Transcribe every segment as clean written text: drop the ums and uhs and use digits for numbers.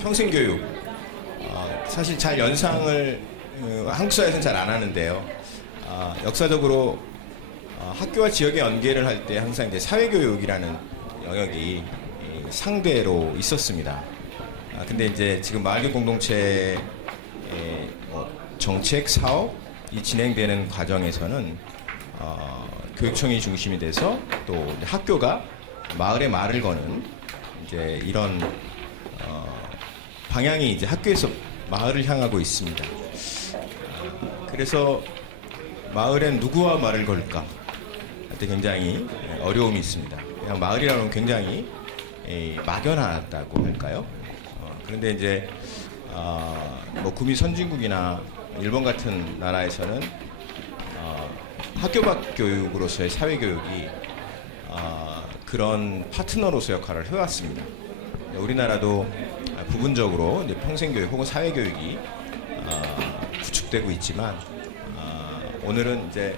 평생교육, 사실 잘 연상을 한국 사회에서는 잘 안 하는데요. 역사적으로 학교와 지역의 연계를 할 때 항상 이제 사회교육이라는 영역이 상대로 있었습니다. 근데 이제 지금 마을교육 공동체의 정책 사업이 진행되는 과정에서는 교육청이 중심이 돼서 또 학교가 마을에 말을 거는 이제 이런 방향이 이제 학교에서 마을을 향하고 있습니다. 그래서 마을엔 누구와 말을 걸까 할 때 굉장히 어려움이 있습니다. 그냥 마을이라는 건 굉장히 막연하다고 할까요? 그런데 이제 뭐 구미 선진국이나 일본 같은 나라에서는 학교 밖 교육으로서의 사회교육이 그런 파트너로서 역할을 해왔습니다. 우리나라도 부분적으로 이제 평생교육 혹은 사회교육이 구축되고 있지만 오늘은 이제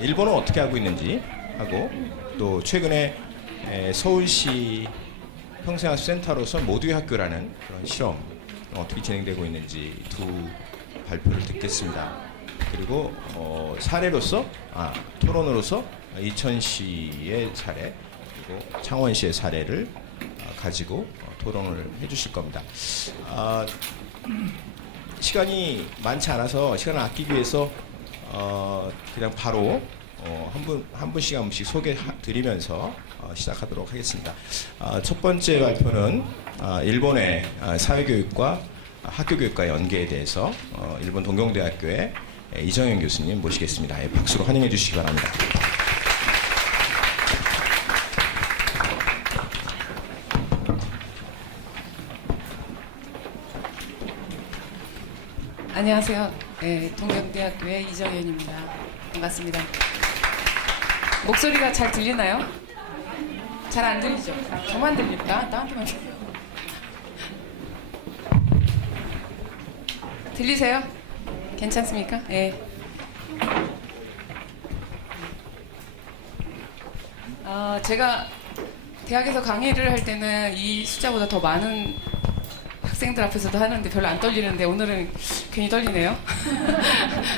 일본은 어떻게 하고 있는지 하고 또 최근에 서울시 평생학습센터로서 모두의 학교라는 그런 실험 어떻게 진행되고 있는지 두 발표를 듣겠습니다. 그리고 사례로서 토론으로서 이천시의 사례 그리고 창원시의 사례를 가지고 토론을 해주실 겁니다. 시간이 많지 않아서 시간을 아끼기 위해서 그냥 바로 한 분씩 한 분씩 소개 드리면서 시작하도록 하겠습니다. 첫 번째 발표는 일본의 사회교육과 학교교육과의 연계에 대해서 일본 동경대학교의 이정현 교수님 모시겠습니다. 박수로 환영해 주시기 바랍니다. 안녕하세요. 동경대학교의 이정현입니다. 반갑습니다. 목소리가 잘 들리나요? 잘 안 들리죠? 저만 들립니다. 나한테만 들리세요? 괜찮습니까? 예. 제가 대학에서 강의를 할 때는 이 숫자보다 더 많은 학생들 앞에서도 하는데 별로 안 떨리는데 오늘은 괜히 떨리네요.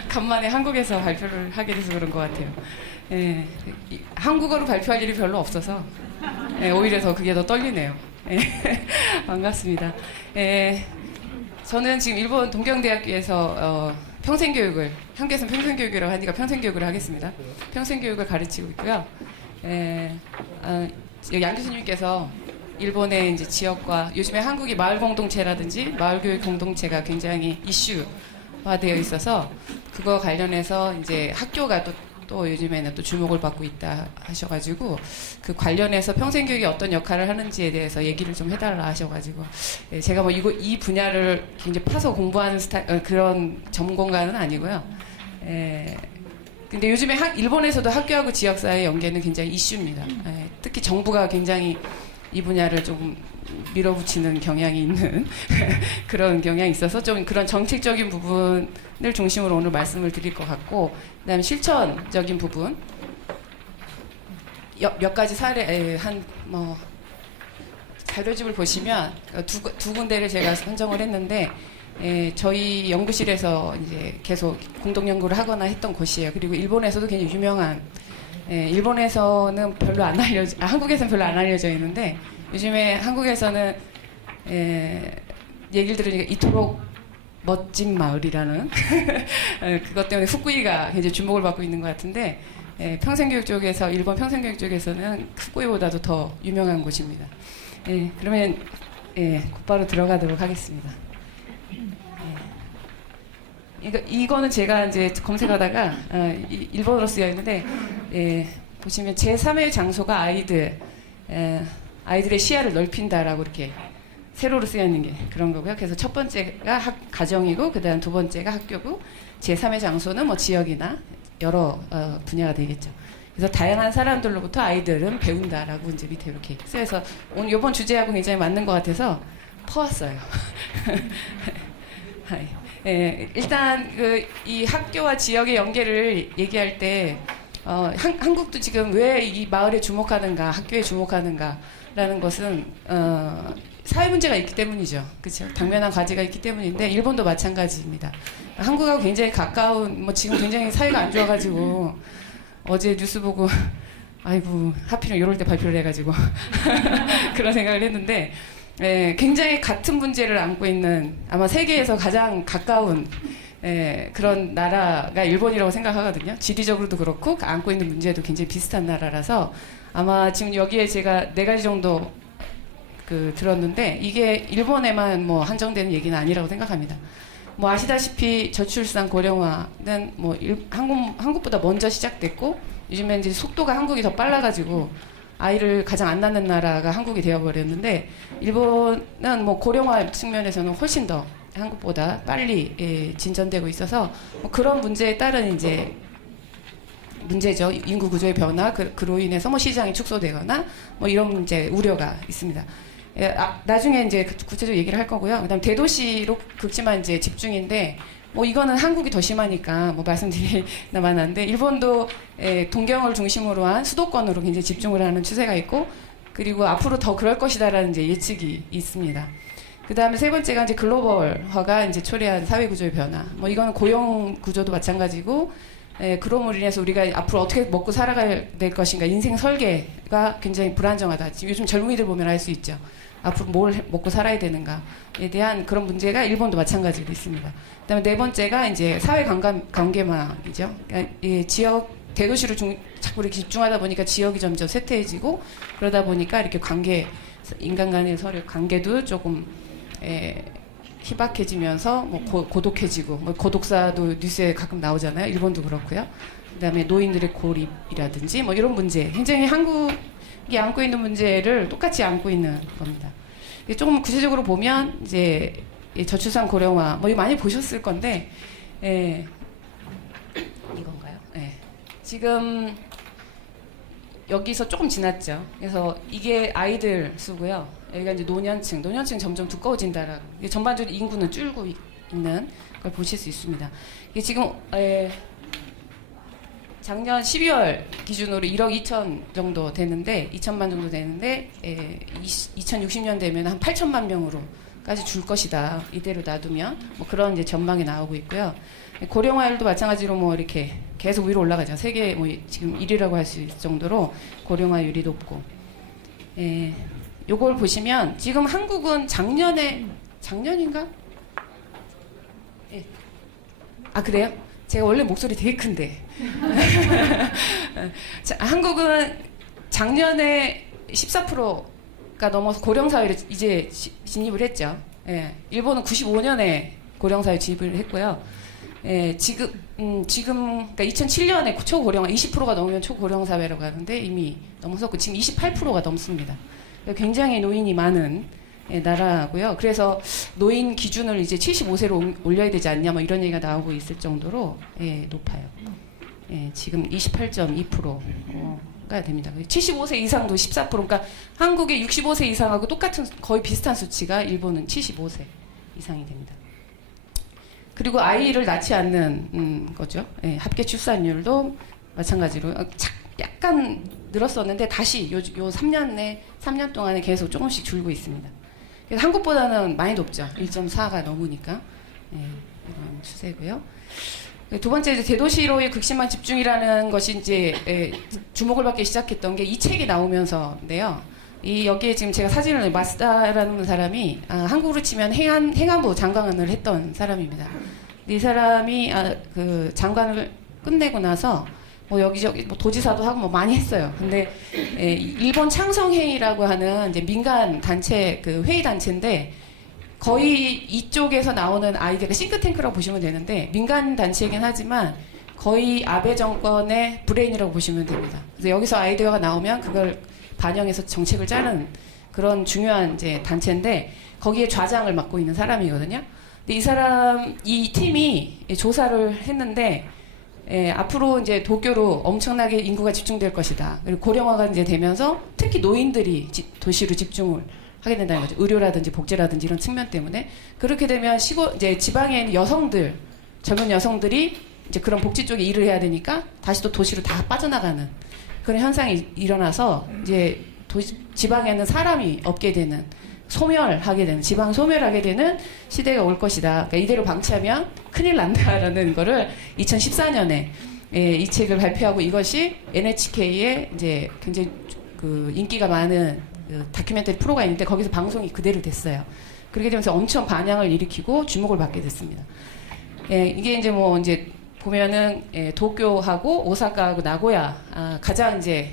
간만에 한국에서 발표를 하게 돼서 그런 것 같아요. 예, 한국어로 발표할 일이 별로 없어서 오히려 더 그게 더 떨리네요. 반갑습니다. 저는 지금 일본 동경대학교에서 평생교육을, 한국에서는 평생교육이라고 하니까 평생교육을 하겠습니다. 평생교육을 가르치고 있고요. 양 교수님께서 일본의 이제 지역과 요즘에 한국이 마을 공동체라든지 마을 교육 공동체가 굉장히 이슈화되어 있어서 그거 관련해서 이제 학교가 또 요즘에는 또 주목을 받고 있다 하셔가지고 그 관련해서 평생교육이 어떤 역할을 하는지에 대해서 얘기를 좀 해달라 하셔가지고 제가 뭐 이 분야를 굉장히 파서 공부하는 그런 전문가는 아니고요. 근데 요즘에 일본에서도 학교하고 지역사회 연계는 굉장히 이슈입니다. 특히 정부가 굉장히 이 분야를 좀 밀어붙이는 경향이 있는 그런 경향이 있어서 좀 그런 정책적인 부분을 중심으로 오늘 말씀을 드릴 것 같고, 그다음에 실천적인 부분 몇 가지 사례 뭐 자료집을 보시면 두 군데를 제가 선정을 했는데 저희 연구실에서 이제 계속 공동 연구를 하거나 했던 곳이에요. 그리고 일본에서도 굉장히 유명한 일본에서는 별로 안 한국에서는 별로 안 알려져 있는데 요즘에 한국에서는 얘기를 들으니까 이토록 멋진 마을이라는 그것 때문에 후쿠이가 굉장히 주목을 받고 있는 것 같은데 평생교육 쪽에서 일본 평생교육 쪽에서는 후쿠이보다도 더 유명한 곳입니다. 그러면 곧바로 들어가도록 하겠습니다. 이거는 제가 이제 검색하다가 일본어로 쓰여 있는데 보시면 제3의 장소가 아이들의 시야를 넓힌다라고 이렇게 세로로 쓰여 있는 게 그런 거고요. 그래서 첫 번째가 가정이고 그다음 두 번째가 학교고 제3의 장소는 뭐 지역이나 여러 분야가 되겠죠. 그래서 다양한 사람들로부터 아이들은 배운다라고 이제 밑에 이렇게 쓰여서 오늘 이번 주제하고 굉장히 맞는 것 같아서 퍼왔어요. 일단 이 학교와 지역의 연계를 얘기할 때 한국도 지금 왜 이 마을에 주목하는가, 학교에 주목하는가라는 것은 사회 문제가 있기 때문이죠. 그렇죠? 당면한 과제가 있기 때문인데 일본도 마찬가지입니다. 한국하고 굉장히 가까운, 뭐 지금 굉장히 사이가 안 좋아가지고 어제 뉴스 보고 아이고 하필이면 이럴 때 발표를 해가지고 그런 생각을 했는데 굉장히 같은 문제를 안고 있는 아마 세계에서 가장 가까운 그런 나라가 일본이라고 생각하거든요. 지리적으로도 그렇고 안고 있는 문제도 굉장히 비슷한 나라라서 아마 지금 여기에 제가 4가지 정도 들었는데 이게 일본에만 뭐 한정되는 얘기는 아니라고 생각합니다. 뭐 아시다시피 저출산 고령화는 뭐 한국보다 먼저 시작됐고 요즘에 이제 속도가 한국이 더 빨라가지고 아이를 가장 안 낳는 나라가 한국이 되어버렸는데 일본은 뭐 고령화 측면에서는 훨씬 더 한국보다 빨리 진전되고 있어서 뭐 그런 문제에 따른 이제 문제죠. 인구 구조의 변화 그로 인해서 뭐 시장이 축소되거나 뭐 이런 문제 우려가 있습니다. 나중에 이제 구체적으로 얘기를 할 거고요. 그다음 대도시로 극심한 이제 집중인데 뭐 이거는 한국이 더 심하니까 뭐 말씀드리나만 한데 일본도 동경을 중심으로 한 수도권으로 굉장히 집중을 하는 추세가 있고 그리고 앞으로 더 그럴 것이다라는 이제 예측이 있습니다. 그다음에 세 번째가 이제 글로벌화가 이제 초래한 사회 구조의 변화. 뭐 이거는 고용 구조도 마찬가지고 그럼으로 인해서 우리가 앞으로 어떻게 먹고 살아가야 될 것인가 인생 설계가 굉장히 불안정하다. 지금 요즘 젊은이들 보면 알 수 있죠. 앞으로 뭘 먹고 살아야 되는가에 대한 그런 문제가 일본도 마찬가지로 있습니다. 그다음에 네 번째가 이제 사회 관계망이죠. 그러니까 지역 대도시로 자꾸 이렇게 집중하다 보니까 지역이 점점 쇠퇴해지고 그러다 보니까 이렇게 인간 간의 서로 관계도 조금 희박해지면서 뭐 고독해지고 뭐 고독사도 뉴스에 가끔 나오잖아요. 일본도 그렇고요. 그다음에 노인들의 고립이라든지 뭐 이런 문제 굉장히 한국이 안고 있는 문제를 똑같이 안고 있는 겁니다. 조금 구체적으로 보면 이제 저출산 고령화 뭐 이거 많이 보셨을 건데 이건가요? 지금 여기서 조금 지났죠. 그래서 이게 아이들 수고요. 여기가 이제 노년층 점점 두꺼워진다라고. 전반적으로 인구는 줄고 있는 걸 보실 수 있습니다. 이게 지금 작년 12월 기준으로 1억 2천 정도 되는데 2천만 정도 되는데 2060년 되면 한 8천만 명으로까지 줄 것이다. 이대로 놔두면 뭐 그런 이제 전망이 나오고 있고요. 고령화율도 마찬가지로 뭐 이렇게 계속 위로 올라가죠. 세계 뭐 지금 1위라고 할 수 있을 정도로 고령화율이 높고. 요걸 보시면 지금 한국은 작년인가? 아 그래요? 제가 원래 목소리 되게 큰데. 자, 한국은 작년에 14%가 넘어서 고령사회를 이제 진입을 했죠. 일본은 95년에 고령사회 진입을 했고요. 지금 그러니까 2007년에 초고령화 20%가 넘으면 초고령사회라고 하는데 이미 넘어섰고 지금 28%가 넘습니다. 굉장히 노인이 많은 나라고요. 그래서 노인 기준을 이제 75세로 올려야 되지 않냐 뭐 이런 얘기가 나오고 있을 정도로 높아요. 지금 28.2%가 됩니다. 75세 이상도 14%. 그러니까 한국의 65세 이상하고 똑같은 거의 비슷한 수치가 일본은 75세 이상이 됩니다. 그리고 아이를 낳지 않는 거죠. 합계 출산율도 마찬가지로 약간 늘었었는데 다시 요 3년 동안에 계속 조금씩 줄고 있습니다. 그래서 한국보다는 많이 높죠. 1.4가 넘으니까 이런 추세고요. 두 번째 이제 대도시로의 극심한 집중이라는 것이 이제 주목을 받기 시작했던 게 이 책이 나오면서인데요. 여기에 지금 제가 사진을 마스다라는 사람이 한국으로 치면 행안부 장관을 했던 사람입니다. 이 사람이 그 장관을 끝내고 나서 뭐 여기저기 뭐 도지사도 하고 뭐 많이 했어요. 근데 일본 창성회의라고 하는 이제 민간 단체 그 회의 단체인데 거의 이쪽에서 나오는 아이디어가 싱크탱크라고 보시면 되는데 민간 단체이긴 하지만 거의 아베 정권의 브레인이라고 보시면 됩니다. 그래서 여기서 아이디어가 나오면 그걸 반영해서 정책을 짜는 그런 중요한 이제 단체인데 거기에 좌장을 맡고 있는 사람이거든요. 근데 이 팀이 조사를 했는데 앞으로 이제 도쿄로 엄청나게 인구가 집중될 것이다. 그리고 고령화가 이제 되면서 특히 노인들이 도시로 집중을 하게 된다는 거죠. 의료라든지 복지라든지 이런 측면 때문에 그렇게 되면 이제 지방에 있는 젊은 여성들이 이제 그런 복지 쪽에 일을 해야 되니까 다시 또 도시로 다 빠져나가는 그런 현상이 일어나서 이제 지방에는 사람이 없게 되는 소멸하게 되는 지방 소멸하게 되는 시대가 올 것이다. 그러니까 이대로 방치하면 큰일 난다라는 거를 2014년에 이 책을 발표하고 이것이 NHK에 이제 굉장히 그 인기가 많은 그 다큐멘터리 프로가 있는데 거기서 방송이 그대로 됐어요. 그렇게 되면서 엄청 반향을 일으키고 주목을 받게 됐습니다. 이게 이제 뭐 이제 보면은 도쿄하고 오사카하고 나고야 가장 이제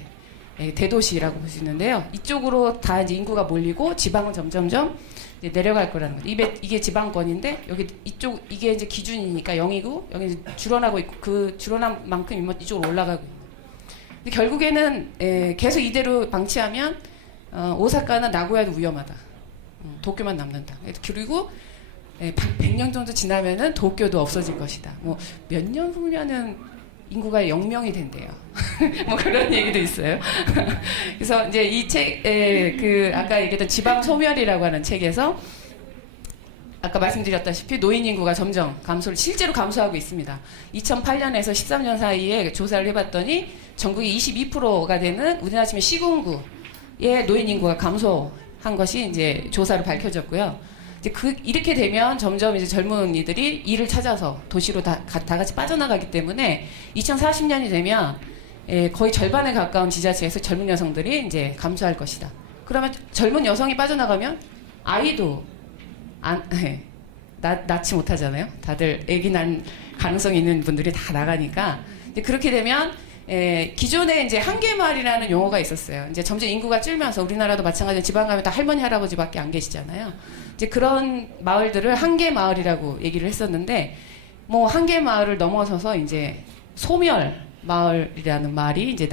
대도시라고 볼 수 있는데요. 이쪽으로 다 이제 인구가 몰리고 지방은 점점점 이제 내려갈 거라는 거죠. 이게 지방권인데 여기 이쪽 이게 이제 기준이니까 0이고 여기 이제 줄어나고 있고 그 줄어난 만큼 이쪽으로 올라가고 있는. 근데 결국에는 계속 이대로 방치하면 오사카나 나고야도 위험하다. 도쿄만 남는다. 그리고 100년 정도 지나면은 도쿄도 없어질 것이다. 뭐 몇 년 후면은 인구가 0명이 된대요. 뭐 그런 얘기도 있어요. 그래서 이제 이 책, 그 아까 얘기했던 지방 소멸이라고 하는 책에서 아까 말씀드렸다시피 노인 인구가 점점 실제로 감소하고 있습니다. 2008년에서 13년 사이에 조사를 해봤더니 전국이 22%가 되는 우리나라 치면 시군구의 노인 인구가 감소한 것이 이제 조사로 밝혀졌고요. 이제 이렇게 되면 점점 이제 젊은이들이 일을 찾아서 도시로 다 같이 빠져나가기 때문에 2040년이 되면 거의 절반에 가까운 지자체에서 젊은 여성들이 이제 감소할 것이다. 그러면 젊은 여성이 빠져나가면 아이도 낳지 못하잖아요. 다들 아기 난 가능성이 있는 분들이 다 나가니까 이제 그렇게 되면 기존에 이제 한계마을이라는 용어가 있었어요. 이제 점점 인구가 줄면서 우리나라도 마찬가지로 지방 가면 다 할머니 할아버지밖에 안 계시잖아요. 이제 그런 마을들을 한계마을이라고 얘기를 했었는데 뭐 한계마을을 넘어서서 이제 소멸 마을이라는 말이 이제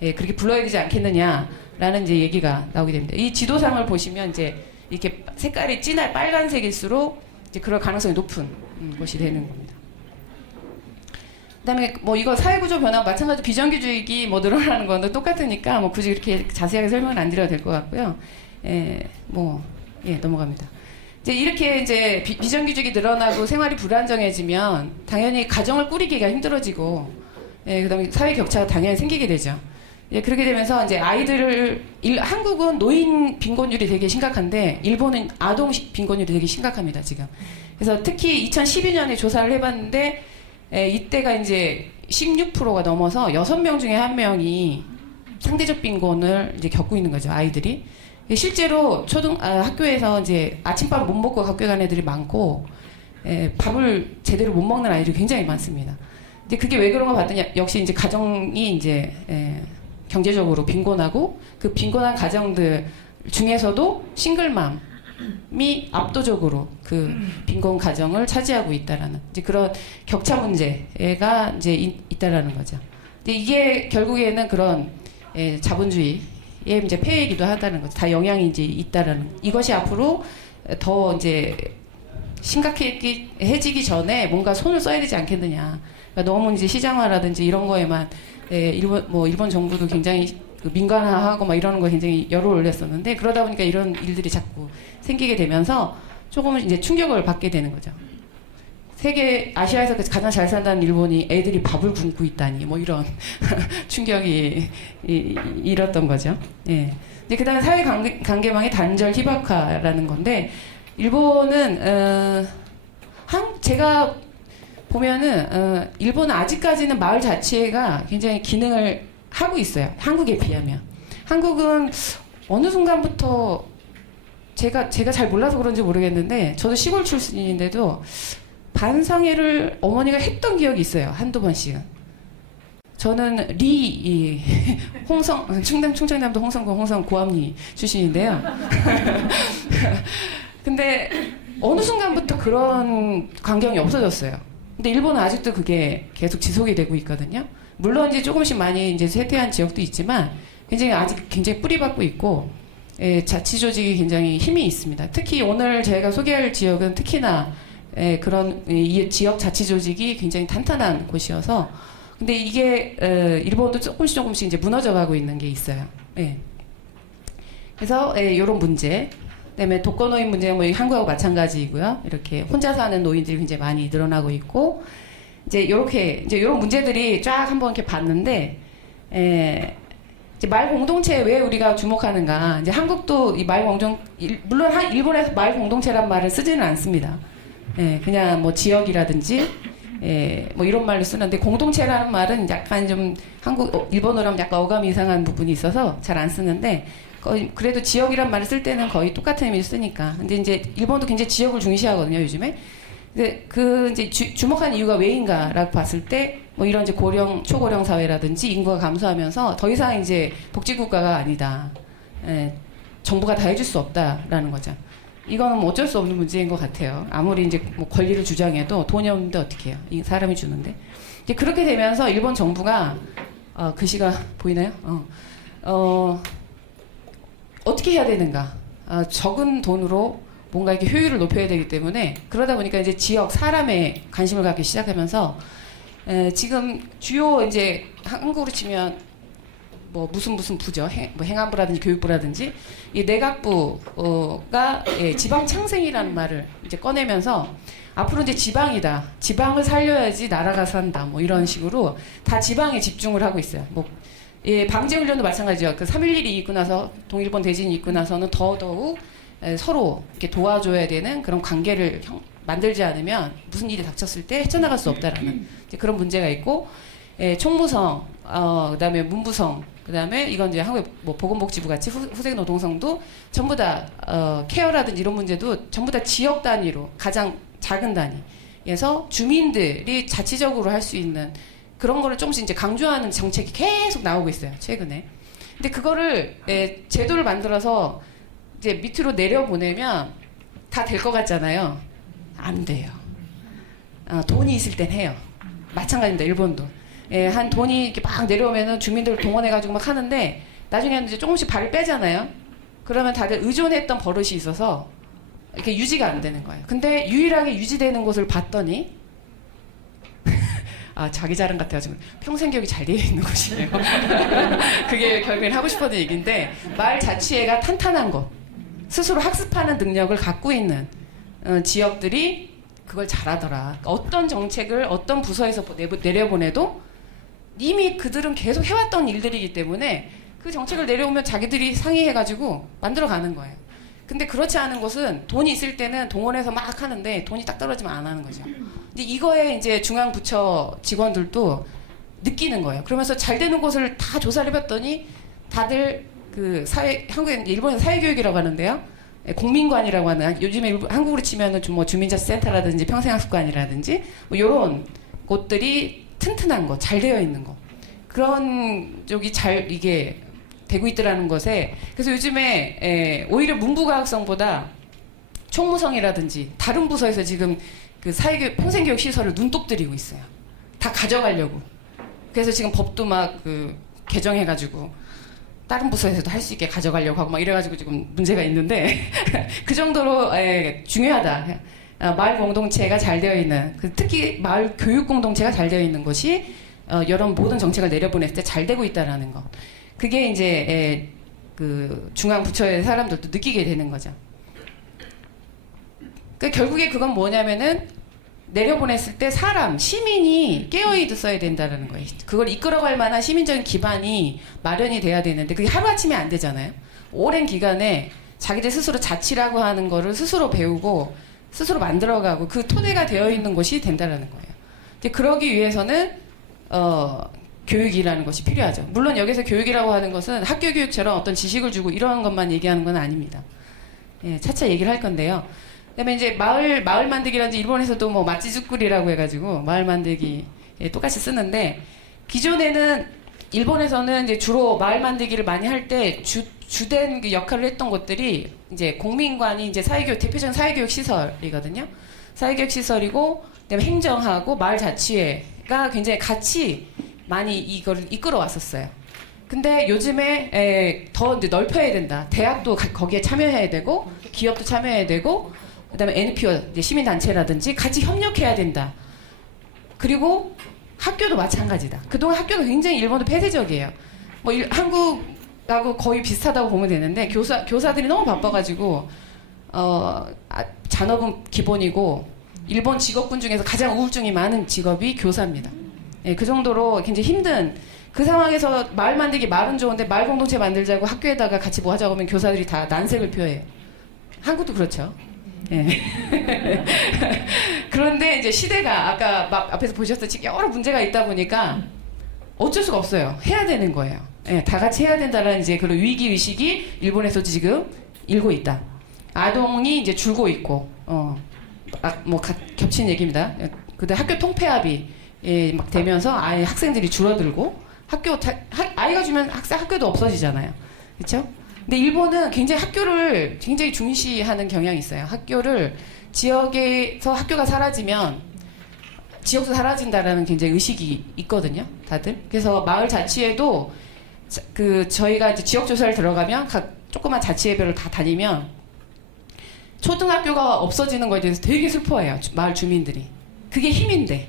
그렇게 불러야 되지 않겠느냐라는 이제 얘기가 나오게 됩니다. 이 지도상을 보시면 이제 이렇게 색깔이 진한 빨간색일수록 이제 그럴 가능성이 높은 것이 되는 겁니다. 그다음에 뭐 이거 사회구조 변화 마찬가지로 비정규직이 뭐 늘어나는 건 똑같으니까 뭐 굳이 이렇게 자세하게 설명은 안 드려도 될 것 같고요. 넘어갑니다. 이제 이렇게 이제 비정규직이 늘어나고 생활이 불안정해지면 당연히 가정을 꾸리기가 힘들어지고, 그다음에 사회 격차가 당연히 생기게 되죠. 그렇게 되면서 이제 한국은 노인 빈곤율이 되게 심각한데 일본은 아동 빈곤율이 되게 심각합니다 지금. 그래서 특히 2012년에 조사를 해봤는데 이때가 이제 16%가 넘어서 6명 중에 1명이 상대적 빈곤을 이제 겪고 있는 거죠, 아이들이. 실제로 학교에서 이제 아침밥 못 먹고 학교 가는 애들이 많고, 밥을 제대로 못 먹는 아이들이 굉장히 많습니다. 이제 그게 왜 그런가 봤더니 역시 이제 가정이 이제 경제적으로 빈곤하고 그 빈곤한 가정들 중에서도 싱글맘이 압도적으로 그 빈곤 가정을 차지하고 있다라는 이제 그런 격차 문제가 이제 있다라는 거죠. 근데 이게 결국에는 그런 자본주의의 이제 폐해이기도 하다는 거죠. 다 영향이 이제 있다라는 이것이 앞으로 더 이제 심각해지기 전에 뭔가 손을 써야 되지 않겠느냐. 그러니까 너무 이제 시장화라든지 이런 거에만 일본 정부도 굉장히 민간화하고 막 이러는 거 굉장히 열을 올렸었는데 그러다 보니까 이런 일들이 자꾸 생기게 되면서 조금은 이제 충격을 받게 되는 거죠. 아시아에서 가장 잘 산다는 일본이 애들이 밥을 굶고 있다니 뭐 이런 충격이 일었던 거죠. 예. 이제 그다음에 사회 관계망의 단절 희박화라는 건데 일본은 제가 보면은 일본은 아직까지는 마을 자체가 굉장히 기능을 하고 있어요. 한국에 비하면. 한국은 어느 순간부터 제가 잘 몰라서 그런지 모르겠는데 저도 시골 출신인데도 반상회를 어머니가 했던 기억이 있어요. 한두 번씩은. 저는 충청남도 홍성 고암리 출신인데요. 근데 어느 순간부터 그런 광경이 없어졌어요. 근데 일본은 아직도 그게 계속 지속이 되고 있거든요. 물론 이제 조금씩 많이 이제 쇠퇴한 지역도 있지만 아직 굉장히 뿌리박고 있고, 자치 조직이 굉장히 힘이 있습니다. 특히 오늘 제가 소개할 지역은 특히나 그런 이 지역 자치 조직이 굉장히 탄탄한 곳이어서, 근데 이게 일본도 조금씩 이제 무너져가고 있는 게 있어요. 그래서 이런 문제. 그다음에 독거노인 문제는 뭐 한국하고 마찬가지이고요. 이렇게 혼자 사는 노인들이 굉장히 많이 늘어나고 있고, 이제 이런 문제들이 쫙 한번 이렇게 봤는데, 이제 말 공동체에 왜 우리가 주목하는가? 이제 한국도 이 말 공동, 물론 일본에서 말 공동체란 말을 쓰지는 않습니다. 그냥 뭐 지역이라든지, 뭐 이런 말로 쓰는데 공동체라는 말은 약간 좀 일본어로 하면 약간 어감이 이상한 부분이 있어서 잘 안 쓰는데 거의 그래도 지역이란 말을 쓸 때는 거의 똑같은 의미를 쓰니까. 근데 이제 일본도 굉장히 지역을 중시하거든요, 요즘에. 근데 그 이제 주목하는 이유가 왜인가라고 봤을 때 뭐 이런 이제 초고령 사회라든지 인구가 감소하면서 더 이상 이제 복지국가가 아니다. 정부가 다 해줄 수 없다라는 거죠. 이거는 뭐 어쩔 수 없는 문제인 것 같아요. 아무리 이제 뭐 권리를 주장해도 돈이 없는데 어떻게 해요? 이 사람이 주는데. 이제 그렇게 되면서 일본 정부가 글씨가 보이나요? 어떻게 해야 되는가? 적은 돈으로 뭔가 이렇게 효율을 높여야 되기 때문에 그러다 보니까 이제 지역 사람에 관심을 갖기 시작하면서 지금 주요 이제 한국으로 치면 뭐 무슨 부죠? 뭐 행안부라든지 교육부라든지 이 내각부가 지방 창생이라는 말을 이제 꺼내면서 앞으로 이제 지방이다. 지방을 살려야지 나라가 산다. 뭐 이런 식으로 다 지방에 집중을 하고 있어요. 뭐 방재훈련도 마찬가지죠. 그 3.11이 있고 나서 동일본 대진이 있고 나서는 더더욱 서로 이렇게 도와줘야 되는 그런 관계를 만들지 않으면 무슨 일이 닥쳤을 때 헤쳐나갈 수 없다라는 이제 그런 문제가 있고, 총무성, 그다음에 문부성, 그다음에 이건 이제 한국의 뭐 보건복지부 같이 후생노동성도 전부 다 케어라든지 이런 문제도 전부 다 지역 단위로 가장 작은 단위에서 주민들이 자치적으로 할 수 있는 그런 거를 조금씩 이제 강조하는 정책이 계속 나오고 있어요, 최근에. 근데 그거를 제도를 만들어서 이제 밑으로 내려보내면 다 될 것 같잖아요. 안 돼요. 돈이 있을 땐 해요. 마찬가지입니다. 일본도. 한 돈이 이렇게 막 내려오면은 주민들 동원해가지고 막 하는데 나중에는 이제 조금씩 발을 빼잖아요. 그러면 다들 의존했던 버릇이 있어서 이렇게 유지가 안 되는 거예요. 근데 유일하게 유지되는 곳을 봤더니 자기 자랑 같아가지고 평생 교육이 잘 되어 있는 곳이에요. 그게 결국엔 하고 싶었던 얘기인데 말 자체가 탄탄한 곳, 스스로 학습하는 능력을 갖고 있는 지역들이 그걸 잘하더라. 어떤 정책을 어떤 부서에서 내려보내도 이미 그들은 계속 해왔던 일들이기 때문에 그 정책을 내려오면 자기들이 상의해가지고 만들어가는 거예요. 근데 그렇지 않은 곳은 돈이 있을 때는 동원해서 막 하는데 돈이 딱 떨어지면 안 하는 거죠. 근데 이거에 이제 중앙 부처 직원들도 느끼는 거예요. 그러면서 잘 되는 곳을 다 조사를 해봤더니 다들 그 일본에서 사회교육이라고 하는데요. 공민관이라고 하는 요즘에 한국으로 치면은 뭐 주민자치센터라든지 평생학습관이라든지 뭐 이런 곳들이 튼튼한 거, 잘 되어 있는 거 그런 쪽이 잘 이게 되고 있더라는 것에 그래서 요즘에 오히려 문부과학성보다 총무성이라든지 다른 부서에서 지금 그 사회교육 평생교육 시설을 눈독 들이고 있어요. 다 가져가려고. 그래서 지금 법도 막 그 개정해가지고. 다른 부서에서도 할 수 있게 가져가려고 하고 막 이래가지고 지금 문제가 있는데 그 정도로 중요하다. 마을 공동체가 잘 되어 있는 특히 마을 교육 공동체가 잘 되어 있는 것이 이런 모든 정책을 내려보냈을 때 잘 되고 있다라는 거. 그게 이제 그 중앙 부처의 사람들도 느끼게 되는 거죠. 그 결국에 그건 뭐냐면은 내려보냈을 때 시민이 깨어있어야 된다는 거예요. 그걸 이끌어갈 만한 시민적인 기반이 마련이 돼야 되는데 그게 하루아침에 안 되잖아요. 오랜 기간에 자기들 스스로 자치라고 하는 거를 스스로 배우고 스스로 만들어가고 그 토대가 되어 있는 곳이 된다는 거예요. 근데 그러기 위해서는 교육이라는 것이 필요하죠. 물론 여기서 교육이라고 하는 것은 학교 교육처럼 어떤 지식을 주고 이런 것만 얘기하는 건 아닙니다. 차차 얘기를 할 건데요. 그다음에 이제 마을 만들기라든지 일본에서도 뭐 마치즈쿠리라고 해가지고 마을 만들기 똑같이 쓰는데 기존에는 일본에서는 이제 주로 마을 만들기를 많이 할 때 주된 그 역할을 했던 것들이 이제 공민관이 이제 대표적인 사회교육 시설이거든요. 사회교육 시설이고 그다음에 행정하고 마을 자치회가 굉장히 같이 많이 이걸 이끌어 왔었어요. 근데 요즘에 더 이제 넓혀야 된다. 대학도 거기에 참여해야 되고 기업도 참여해야 되고 그다음에 NPO 이제 시민단체라든지 같이 협력해야 된다. 그리고 학교도 마찬가지다. 그동안 학교가 굉장히 일본도 폐쇄적이에요. 뭐 한국하고 거의 비슷하다고 보면 되는데 교사들이 너무 바빠가지고 잔업은 기본이고 일본 직업군 중에서 가장 우울증이 많은 직업이 교사입니다. 예, 그 정도로 굉장히 힘든 그 상황에서 마을 만들기 말은 좋은데 마을 공동체 만들자고 학교에다가 같이 뭐 하자고 하면 교사들이 다 난색을 표해요. 한국도 그렇죠. 예. 그런데 이제 시대가 아까 막 앞에서 보셨듯이 여러 문제가 있다 보니까 어쩔 수가 없어요. 해야 되는 거예요. 예, 다 같이 해야 된다는 이제 그런 위기 의식이 일본에서 지금 일고 있다. 아동이 이제 줄고 있고, 겹친 얘기입니다. 근데 학교 통폐합이 막 되면서 아예 학생들이 줄어들고 아이가 주면 학교도 없어지잖아요. 그렇죠? 근데 일본은 굉장히 학교를 굉장히 중시하는 경향이 있어요. 학교를 지역에서 학교가 사라지면 지역도 사라진다라는 굉장히 의식이 있거든요, 다들. 그래서 마을 자치에도 저희가 이제 지역 조사를 들어가면 각 조그만 자치예배를 다 다니면 초등학교가 없어지는 거에 대해서 되게 슬퍼해요, 마을 주민들이. 그게 힘인데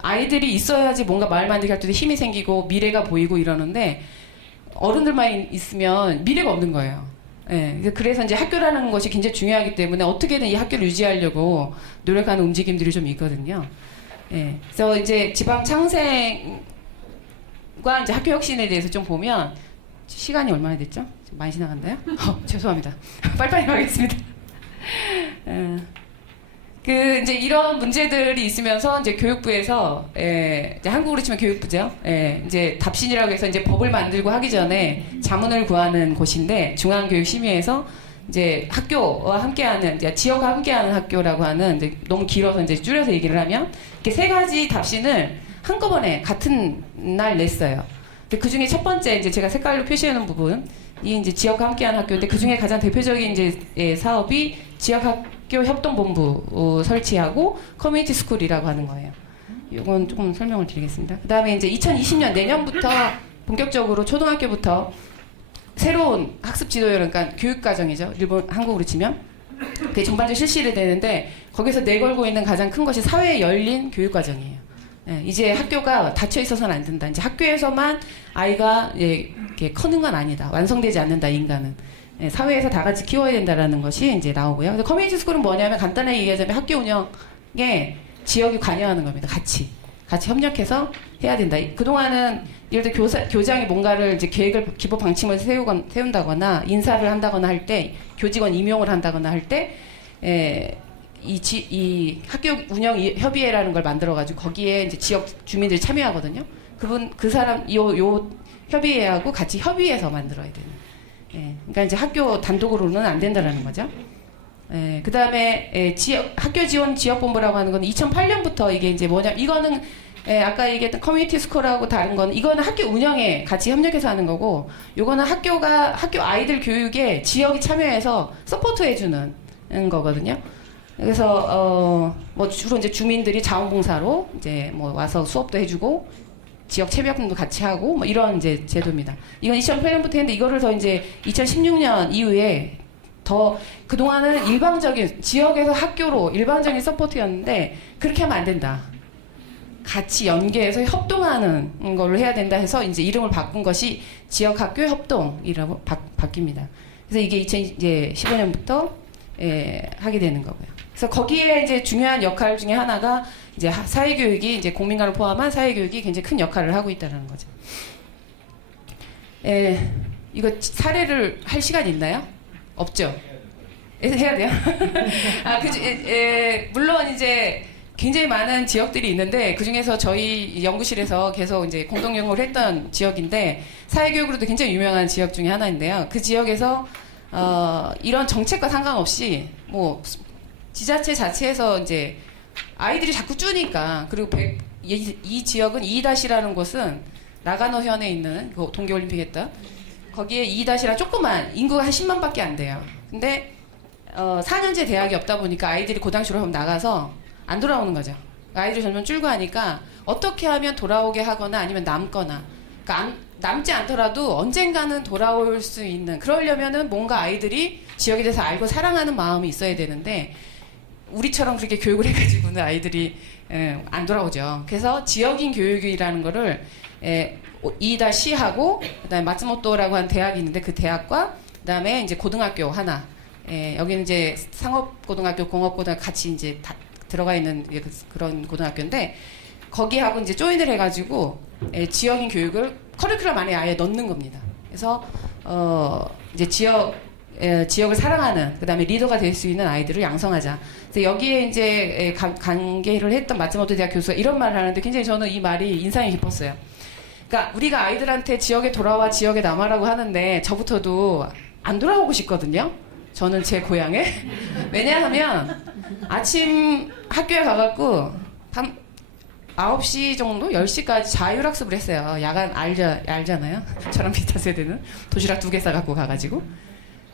아이들이 있어야지 뭔가 마을 만들기 할 때도 힘이 생기고 미래가 보이고 이러는데 어른들만 있으면 미래가 없는 거예요. 예, 그래서 이제 학교라는 것이 굉장히 중요하기 때문에 어떻게든 이 학교를 유지하려고 노력하는 움직임들이 좀 있거든요. 예, 그래서 이제 지방 창생과 이제 학교 혁신에 대해서 좀 보면 시간이 얼마나 됐죠? 많이 지나갔나요? 죄송합니다. 빨리빨리 하겠습니다. 이제 이런 문제들이 있으면서 이제 교육부에서 이제 한국으로 치면 교육부죠. 이제 답신이라고 해서 이제 법을 만들고 하기 전에 자문을 구하는 곳인데 중앙교육심의에서 이제 학교와 함께하는 이제 지역과 함께하는 학교라고 하는 이제 너무 길어서 이제 줄여서 얘기를 하면 이렇게 세 가지 답신을 한꺼번에 같은 날 냈어요. 근데 그 중에 첫 번째 이제 제가 색깔로 표시해놓은 부분 이 이제 지역과 함께하는 학교인데 그 중에 가장 대표적인 이제 사업이 지역학교 협동본부 설치하고 커뮤니티 스쿨이라고 하는 거예요. 이건 조금 설명을 드리겠습니다. 그 다음에 이제 2020년 내년부터 본격적으로 초등학교부터 새로운 학습 지도열, 그러니까 교육과정이죠. 한국으로 치면. 그게 전반적으로 실시를 되는데 거기서 내걸고 있는 가장 큰 것이 사회에 열린 교육과정이에요. 이제 학교가 닫혀 있어서는 안 된다. 이제 학교에서만 아이가 이렇게 커는 건 아니다. 완성되지 않는다, 인간은. 사회에서 다 같이 키워야 된다라는 것이 이제 나오고요. 그래서 커뮤니티 스쿨은 뭐냐면 간단하게 얘기하자면 학교 운영에 지역이 관여하는 겁니다. 같이 협력해서 해야 된다. 그동안은 예를 들어 교장이 뭔가를 이제 계획을 기본 방침을 세운다거나 인사를 한다거나 할 때 교직원 임용을 한다거나 할 때 이 학교 운영 협의회라는 걸 만들어가지고 거기에 이제 지역 주민들이 참여하거든요. 그 사람 요 협의회하고 같이 협의해서 만들어야 되는. 그러니까 이제 학교 단독으로는 안 된다라는 거죠. 그 다음에 학교 지원 지역본부라고 하는 건 2008년부터 이게 이제 뭐냐, 이거는 아까 얘기했던 커뮤니티 스쿨하고 다른 건 이거는 학교 운영에 같이 협력해서 하는 거고, 요거는 학교 아이들 교육에 지역이 참여해서 서포트해주는 거거든요. 그래서 뭐 주로 이제 주민들이 자원봉사로 이제 뭐 와서 수업도 해주고 지역 체육활동도 같이 하고 뭐 이런 이제 제도입니다. 이건 2008년부터 했는데 이거를 더 이제 2016년 이후에 더 그동안은 일방적인 지역에서 학교로 일방적인 서포트였는데 그렇게 하면 안 된다. 같이 연계해서 협동하는 걸로 해야 된다 해서 이제 이름을 바꾼 것이 지역학교 협동이라고 바뀝니다. 그래서 이게 2015년부터 하게 되는 거고요. 그래서 거기에 이제 중요한 역할 중에 하나가 이제 사회교육이 이제 국민간을 포함한 사회교육이 굉장히 큰 역할을 하고 있다는 거죠. 이거 사례를 할 시간 있나요? 없죠? 해야 돼요? 물론 이제 굉장히 많은 지역들이 있는데 그 중에서 저희 연구실에서 계속 이제 공동 연구를 했던 지역인데 사회교육으로도 굉장히 유명한 지역 중에 하나인데요. 그 지역에서 이런 정책과 상관없이 뭐 지자체 자체에서 이제 아이들이 자꾸 줄니까, 그리고 이 지역은 이이다시라는 곳은 나가노현에 있는 그 동계올림픽 했던 거기에 이이다시라 조그만 인구가 한 10만밖에 안 돼요. 근데 4년제 대학이 없다 보니까 아이들이 고등 졸업하면 나가서 안 돌아오는 거죠. 아이들이 점점 줄고 하니까 어떻게 하면 돌아오게 하거나 아니면 남거나, 그러니까 남지 않더라도 언젠가는 돌아올 수 있는, 그러려면은 뭔가 아이들이 지역에 대해서 알고 사랑하는 마음이 있어야 되는데 우리처럼 그렇게 교육을 해가지고는 아이들이 안 돌아오죠. 그래서 지역인 교육이라는 거를 이이다시하고 그다음에 마츠모토라고 하는 대학이 있는데 그 대학과 그다음에 이제 고등학교 하나, 여기는 이제 상업고등학교, 공업고등학교 같이 이제 들어가 있는 그런 고등학교인데 거기하고 이제 조인을 해가지고 지역인 교육을 커리큘럼 안에 아예 넣는 겁니다. 그래서 이제 지역을 사랑하는 그다음에 리더가 될 수 있는 아이들을 양성하자. 그래서 여기에 이제 관계를 했던 마츠모토 대학 교수가 이런 말을 하는데 굉장히 저는 이 말이 인상이 깊었어요. 그러니까 우리가 아이들한테 지역에 돌아와 지역에 남아라고 하는데 저부터도 안 돌아오고 싶거든요. 저는 제 고향에. 왜냐하면 아침 학교에 가갖고 밤 9시 정도? 10시까지 자율학습을 했어요. 야간 알잖아요. 저랑 비슷한 세대는. 도시락 2개 싸갖고 가가지고.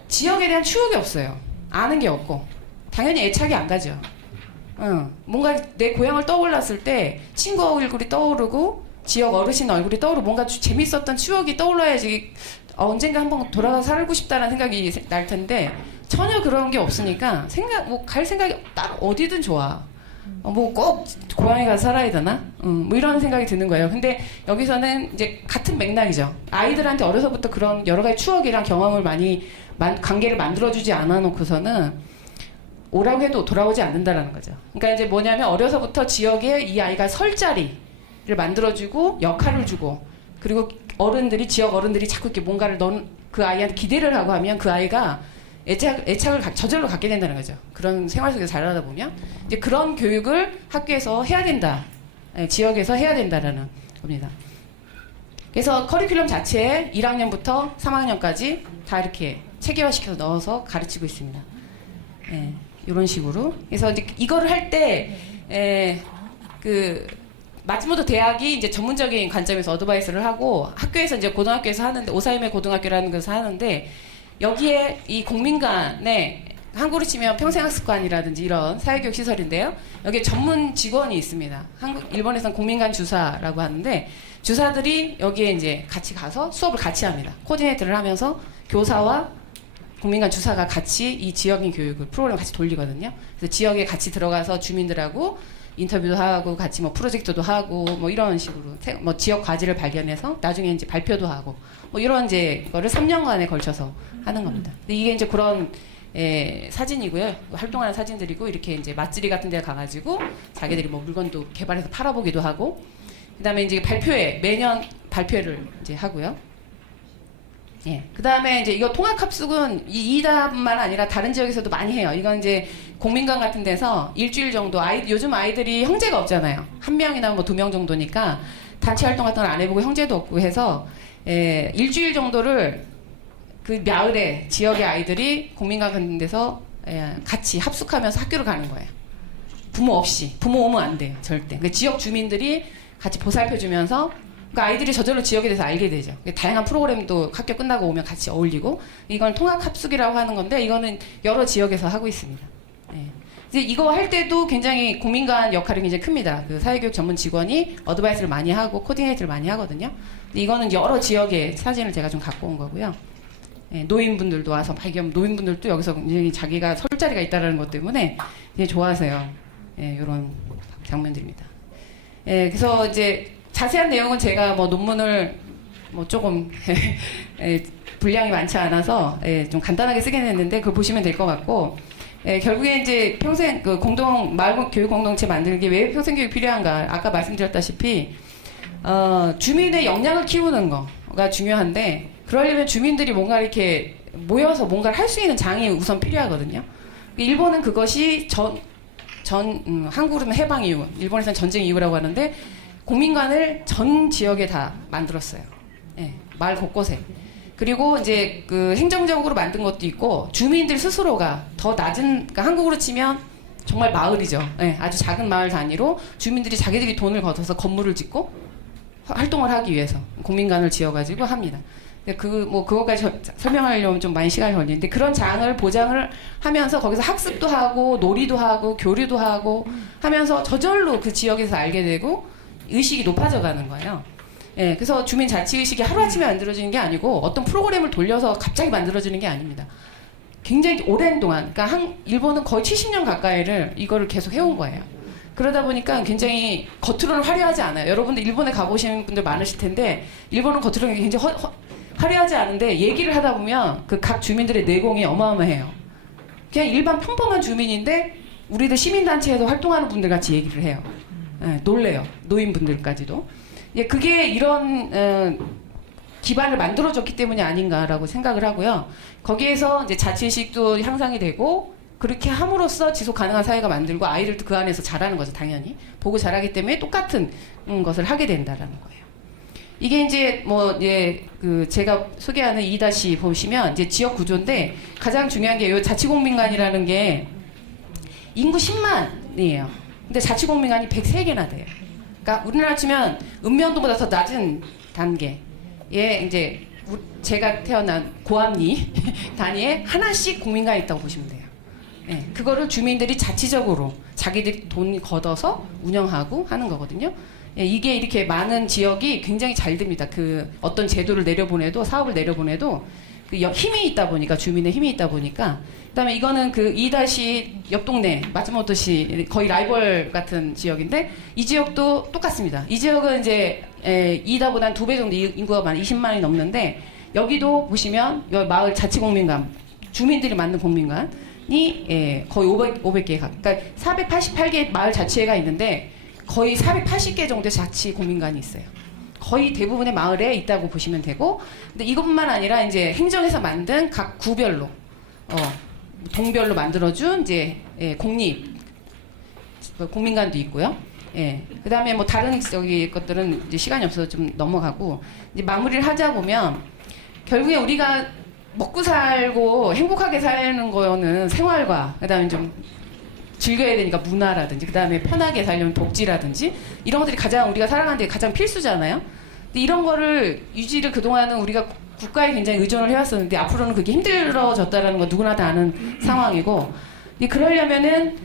지역에 대한 추억이 없어요. 아는 게 없고. 당연히 애착이 안 가죠. 뭔가 내 고향을 떠올랐을 때 친구 얼굴이 떠오르고 지역 어르신 얼굴이 떠오르고 뭔가 재밌었던 추억이 떠올라야지 언젠가 한번 돌아가 살고 싶다는 생각이 날 텐데 전혀 그런 게 없으니까 갈 생각이 딱 어디든 좋아. 뭐 꼭 고향에 가서 살아야 되나? 뭐 이런 생각이 드는 거예요. 근데 여기서는 이제 같은 맥락이죠. 아이들한테 어려서부터 그런 여러 가지 추억이랑 경험을 많이 관계를 만들어주지 않아 놓고서는 오라고 해도 돌아오지 않는다라는 거죠. 그러니까 이제 뭐냐면 어려서부터 지역에 이 아이가 설 자리를 만들어주고 역할을 주고 그리고 지역 어른들이 자꾸 이렇게 뭔가를 그 아이한테 기대를 하고 하면 그 아이가 애착을 저절로 갖게 된다는 거죠. 그런 생활 속에서 자라다 보면 이제 그런 교육을 학교에서 해야 된다. 지역에서 해야 된다라는 겁니다. 그래서 커리큘럼 자체에 1학년부터 3학년까지 다 이렇게 체계화시켜서 넣어서 가르치고 있습니다. 이런 식으로. 그래서 이제 이거를 할 때 마츠모토 대학이 이제 전문적인 관점에서 어드바이스를 하고 학교에서 이제 고등학교에서 하는데 오사이메 고등학교라는 것을 하는데 여기에 이 공민관에 한국으로 치면 평생학습관이라든지 이런 사회교육 시설인데요. 여기에 전문 직원이 있습니다. 일본에서는 공민관 주사라고 하는데 주사들이 여기에 이제 같이 가서 수업을 같이 합니다. 코디네이트를 하면서 교사와 공민관 주사가 같이 이 지역인 교육을 프로그램 같이 돌리거든요. 그래서 지역에 같이 들어가서 주민들하고 인터뷰도 하고 같이 뭐 프로젝트도 하고 뭐 이런 식으로 뭐 지역 과제를 발견해서 나중에 이제 발표도 하고 뭐 이런 이제 거를 3년간에 걸쳐서 하는 겁니다. 근데 이게 이제 그런 사진이고요. 활동하는 사진들이고 이렇게 이제 맛집이 같은 데 가가지고 자기들이 뭐 물건도 개발해서 팔아보기도 하고 그다음에 이제 매년 발표를 이제 하고요. 그 다음에 이제 이거 통학합숙은 이담만 아니라 다른 지역에서도 많이 해요. 이건 이제 공민관 같은 데서 일주일 정도 요즘 아이들이 형제가 없잖아요. 1명이나 뭐 2명 정도니까 단체 활동 같은 걸 안 해보고 형제도 없고 해서 일주일 정도를 그 마을에 지역의 아이들이 공민관 같은 데서 같이 합숙하면서 학교를 가는 거예요. 부모 없이. 부모 오면 안 돼요. 절대. 그러니까 지역 주민들이 같이 보살펴주면서 그러니까 아이들이 저절로 지역에 대해서 알게 되죠. 다양한 프로그램도 학교 끝나고 오면 같이 어울리고 이건 통학합숙이라고 하는 건데 이거는 여러 지역에서 하고 있습니다. 이제 이거 할 때도 굉장히 공민관 역할이 굉장히 큽니다. 그 사회교육 전문 직원이 어드바이스를 많이 하고 코디네이트를 많이 하거든요. 근데 이거는 여러 지역의 사진을 제가 좀 갖고 온 거고요. 노인분들도 와서 노인분들도 여기서 굉장히 자기가 설 자리가 있다는 것 때문에 되게 좋아하세요. 이런 장면들입니다. 그래서 이제 자세한 내용은 제가 뭐 논문을 뭐 조금 분량이 많지 않아서 좀 간단하게 쓰긴 했는데 그걸 보시면 될 것 같고 결국에 이제 평생 마을 교육 공동체 만들기 왜 평생 교육이 필요한가 아까 말씀드렸다시피 주민의 역량을 키우는 거가 중요한데 그러려면 주민들이 뭔가 이렇게 모여서 뭔가를 할 수 있는 장이 우선 필요하거든요. 일본은 그것이 한국으로는 해방 이후, 일본에서는 전쟁 이후라고 하는데 공민관을 전 지역에 다 만들었어요. 마을 곳곳에. 그리고 이제 그 행정적으로 만든 것도 있고 주민들 스스로가 더 낮은 그러니까 한국으로 치면 정말 마을이죠. 아주 작은 마을 단위로 주민들이 자기들이 돈을 걷어서 건물을 짓고 활동을 하기 위해서 공민관을 지어가지고 합니다. 그거까지 설명하려면 좀 많이 시간이 걸리는데 그런 장을 보장을 하면서 거기서 학습도 하고 놀이도 하고 교류도 하고 하면서 저절로 그 지역에서 알게 되고 의식이 높아져 가는 거예요. 그래서 주민 자치 의식이 하루아침에 만들어지는 게 아니고 어떤 프로그램을 돌려서 갑자기 만들어지는 게 아닙니다. 굉장히 오랜 동안, 그러니까 일본은 거의 70년 가까이를 이거를 계속 해온 거예요. 그러다 보니까 굉장히 겉으로는 화려하지 않아요. 여러분들 일본에 가보신 분들 많으실 텐데 일본은 겉으로는 굉장히 화려하지 않은데 얘기를 하다 보면 그 각 주민들의 내공이 어마어마해요. 그냥 일반 평범한 주민인데 우리들 시민단체에서 활동하는 분들 같이 얘기를 해요. 예, 놀래요. 노인분들까지도. 예, 그게 이런 기반을 만들어줬기 때문이 아닌가라고 생각을 하고요. 거기에서 이제 자취의식도 향상이 되고 그렇게 함으로써 지속 가능한 사회가 만들고 아이들도 그 안에서 자라는 거죠, 당연히. 보고 자라기 때문에 똑같은 것을 하게 된다라는 거예요. 이게 이제 뭐 그 제가 소개하는 2- 보시면 이제 지역 구조인데 가장 중요한 게 이 자치공민관이라는 게 인구 10만이에요. 근데 자치공민관이 103개나 돼요. 그러니까 우리나라 치면 읍면동보다 더 낮은 단계에 이제 제가 태어난 고암리 단위에 하나씩 공민관이 있다고 보시면 돼요. 예, 그거를 주민들이 자치적으로 자기들이 돈 걷어서 운영하고 하는 거거든요. 예, 이게 이렇게 많은 지역이 굉장히 잘 됩니다. 그 어떤 제도를 내려보내도 사업을 내려보내도 그 힘이 있다 보니까 주민의 힘이 있다 보니까 그다음에 이거는 그 2- 옆 동네 마츠모토시 거의 라이벌 같은 지역인데 이 지역도 똑같습니다. 이 지역은 이제 2다보다는 2배 정도 인구가 많아 20만이 넘는데 여기도 보시면 여기 마을 자치공민관 주민들이 만든 공민관이 거의 500개 그러니까 488개 마을 자치회가 있는데 거의 480개 정도의 자치 공민관이 있어요. 거의 대부분의 마을에 있다고 보시면 되고, 근데 이것뿐만 아니라 이제 행정에서 만든 각 구별로, 동별로 만들어준 이제 공립 공민관도 있고요. 예. 그다음에 뭐 다른 저기 것들은 이제 시간이 없어서 좀 넘어가고 이제 마무리를 하자 보면 결국에 우리가 먹고 살고 행복하게 사는 거는 생활과 그다음에 좀 즐겨야 되니까 문화라든지 그다음에 편하게 살려면 복지라든지 이런 것들이 가장 우리가 살아가는 데 가장 필수잖아요. 근데 이런 거를 유지를 그동안은 우리가 국가에 굉장히 의존을 해왔었는데 앞으로는 그게 힘들어졌다라는 건 누구나 다 아는 상황이고 근데 그러려면은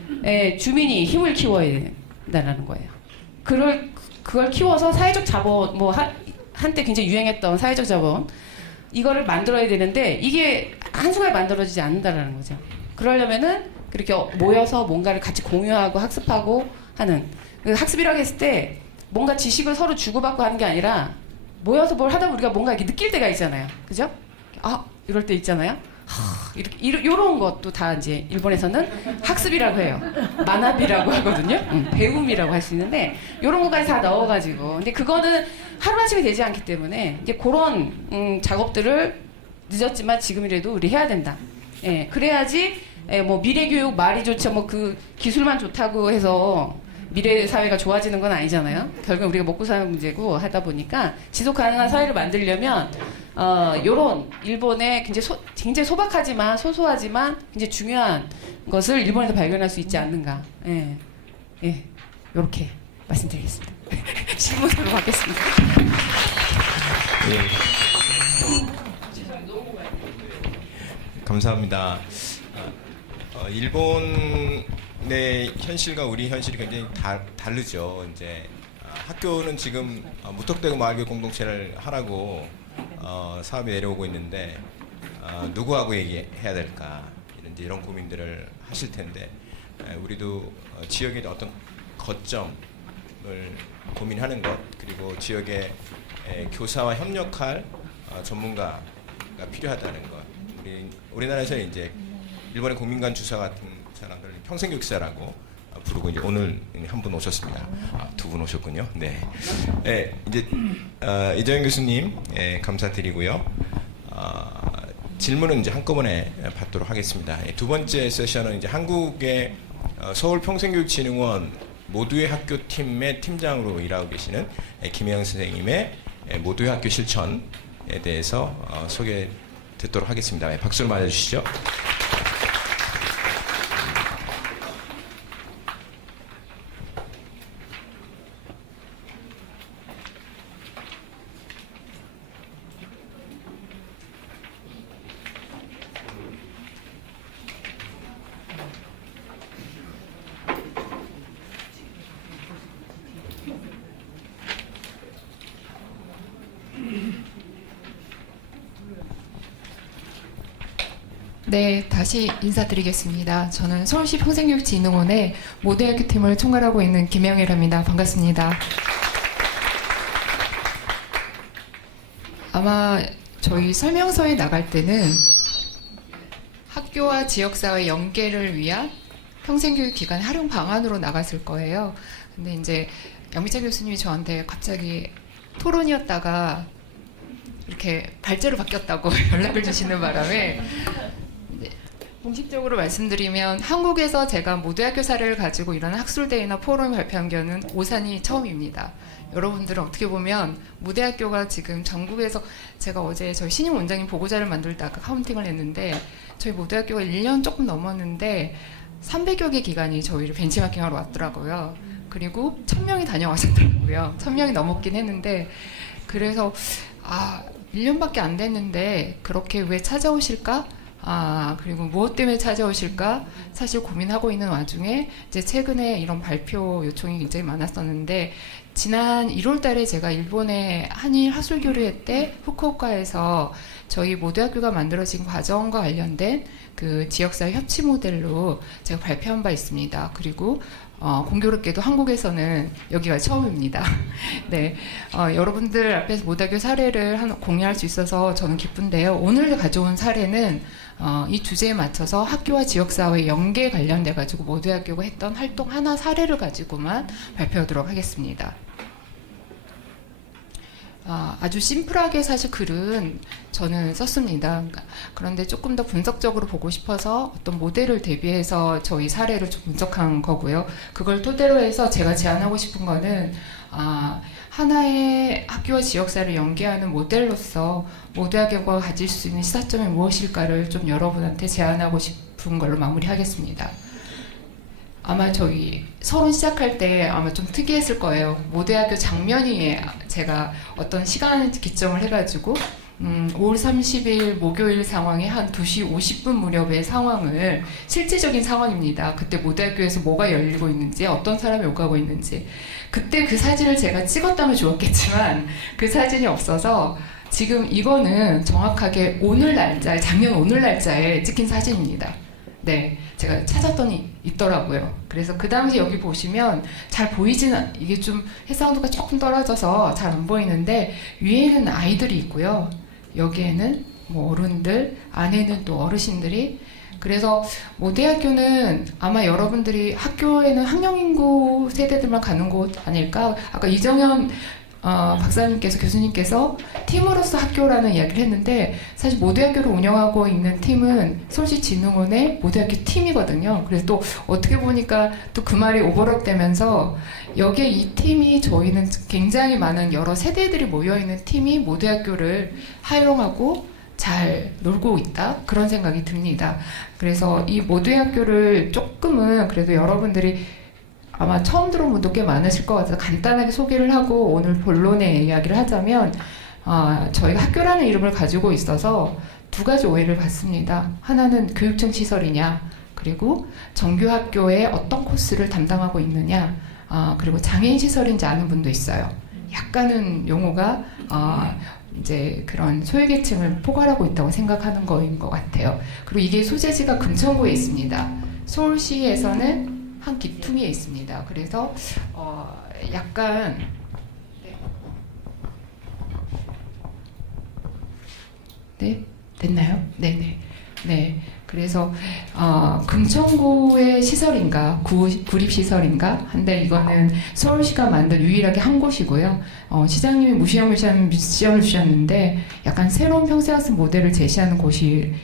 주민이 힘을 키워야 된다는 거예요. 그걸 키워서 사회적 자본 뭐 한때 굉장히 유행했던 사회적 자본 이거를 만들어야 되는데 이게 한순간에 만들어지지 않는다라는 거죠. 그러려면은 그렇게 모여서 뭔가를 같이 공유하고 학습하고 하는 학습이라고 했을 때 뭔가 지식을 서로 주고받고 하는 게 아니라 모여서 뭘 하다 우리가 뭔가 이렇게 느낄 때가 있잖아요. 그죠? 아 이럴 때 있잖아요. 이런 것도 다 이제 일본에서는 학습이라고 해요. 만합이라고 하거든요. 배움이라고 할 수 있는데 이런 것까지 다 넣어가지고 근데 그거는 하루아침에 되지 않기 때문에 이제 그런 작업들을 늦었지만 지금이라도 우리 해야 된다. 예, 그래야지 뭐 미래교육 말이 좋죠. 뭐 그 기술만 좋다고 해서 미래 사회가 좋아지는 건 아니잖아요. 결국 우리가 먹고 사는 문제고 하다 보니까 지속 가능한 사회를 만들려면 요런 일본의 굉장히 소박하지만 소소하지만 굉장히 중요한 것을 일본에서 발견할 수 있지 않는가. 예, 요렇게 말씀드리겠습니다. 질문으로 받겠습니다. 예. 감사합니다. 일본의 현실과 우리 현실이 굉장히 다르죠. 이제 학교는 지금 무턱대고 마을교육 공동체를 하라고 사업이 내려오고 있는데 누구하고 얘기해야 될까 이런 고민들을 하실 텐데 우리도 지역의 어떤 거점을 고민하는 것 그리고 지역의 교사와 협력할 전문가가 필요하다는 것. 우리나라에서는 이제 일본의 공민관 주사 같은 사람들을 평생교육사라고 부르고 이제 오늘 한 분 오셨습니다. 두 분 오셨군요. 네. 이제 이정현 교수님 감사드리고요. 질문은 이제 한꺼번에 받도록 하겠습니다. 두 번째 세션은 이제 한국의 서울 평생교육진흥원 모두의 학교 팀의 팀장으로 일하고 계시는 김혜영 선생님의 모두의 학교 실천에 대해서 소개 듣도록 하겠습니다. 박수를 맞아주시죠. 네, 다시 인사드리겠습니다. 저는 서울시 평생교육진흥원의 모두의 학교 팀을 총괄하고 있는 김영애랍니다. 반갑습니다. 아마 저희 설명서에 나갈 때는 학교와 지역사회 연계를 위한 평생교육 기간 활용 방안으로 나갔을 거예요. 근데 이제 양미자 교수님이 저한테 갑자기 토론이었다가 이렇게 발제로 바뀌었다고 연락을 주시는 바람에 공식적으로 말씀드리면 한국에서 제가 모두학교 사례를 가지고 이런 학술대회나 포럼 발표한 경우는 오산이 처음입니다. 여러분들은 어떻게 보면 모대학교가 지금 전국에서 제가 어제 저희 신임 원장님 보고자를 만들다가 카운팅을 했는데 저희 모대학교가 1년 조금 넘었는데 300여 개 기관이 저희를 벤치마킹하러 왔더라고요. 그리고 1000명이 다녀가셨더라고요. 1000명이 넘었긴 했는데 그래서 1년밖에 안 됐는데 그렇게 왜 찾아오실까? 그리고 무엇 때문에 찾아오실까? 사실 고민하고 있는 와중에 이제 최근에 이런 발표 요청이 굉장히 많았었는데 지난 1월 달에 제가 일본의 한일 학술교류회 때 후쿠오카에서 저희 모대학교가 만들어진 과정과 관련된 그 지역사회 협치 모델로 제가 발표한 바 있습니다. 그리고 공교롭게도 한국에서는 여기가 처음입니다. 네, 여러분들 앞에서 모대학교 사례를 공유할 수 있어서 저는 기쁜데요. 오늘 가져온 사례는 이 주제에 맞춰서 학교와 지역사회 연계 관련돼 가지고 모대학교가 했던 활동 하나 사례를 가지고만 발표하도록 하겠습니다. 아주 심플하게 사실 글은 저는 썼습니다. 그런데 조금 더 분석적으로 보고 싶어서 어떤 모델을 대비해서 저희 사례를 좀 분석한 거고요. 그걸 토대로 해서 제가 제안하고 싶은 거는 하나의 학교와 지역사를 연계하는 모델로서 모대학교가 가질 수 있는 시사점이 무엇일까를 좀 여러분한테 제안하고 싶은 걸로 마무리하겠습니다. 아마 저희 서론 시작할 때 아마 좀 특이했을 거예요. 모대학교 장면이 제가 어떤 시간 기점을 해가지고 5월 30일 목요일 상황에 한 2시 50분 무렵의 상황을 실제적인 상황입니다. 그때 모대학교에서 뭐가 열리고 있는지 어떤 사람이 오가고 있는지 그때 그 사진을 제가 찍었다면 좋았겠지만 그 사진이 없어서 지금 이거는 정확하게 오늘 날짜에 작년 오늘 날짜에 찍힌 사진입니다. 네, 제가 찾았더니 있더라고요. 그래서 그 당시 여기 보시면 잘 보이지는 이게 좀 해상도가 조금 떨어져서 잘 안 보이는데 위에는 아이들이 있고요. 여기에는 뭐 어른들, 안에는 또 어르신들이. 그래서 모대학교는 아마 여러분들이 학교에는 학령인구 세대들만 가는 곳 아닐까? 아까 이정현 박사님께서 교수님께서 팀으로서 학교라는 이야기를 했는데 사실 모대학교를 운영하고 있는 팀은 서울시진흥원의 모대학교 팀이거든요. 그래서 또 어떻게 보니까 또 그 말이 오버랩 되면서 여기에 이 팀이 저희는 굉장히 많은 여러 세대들이 모여있는 팀이 모대학교를 활용하고 잘 놀고 있다 그런 생각이 듭니다. 그래서 이 모대학교를 조금은 그래도 여러분들이 아마 처음 들어온 분도 꽤 많으실 것 같아서 간단하게 소개를 하고 오늘 본론의 이야기를 하자면 저희가 학교라는 이름을 가지고 있어서 두 가지 오해를 받습니다. 하나는 교육청 시설이냐 그리고 정규학교의 어떤 코스를 담당하고 있느냐 그리고 장애인 시설인지 아는 분도 있어요. 약간은 용어가 이제 그런 소외계층을 포괄하고 있다고 생각하는 거인 것 같아요. 그리고 이게 소재지가 금천구에 있습니다. 서울시에서는 한 기퉁이에 있습니다. 그래서 약간 네 됐나요? 네네 네. 그래서 금천구의 시설인가 구립시설인가 한데 이거는 서울시가 만든 유일하게 한 곳이고요. 시장님이 무시험을 주셨는데 약간 새로운 평생학습 모델을 제시하는 곳이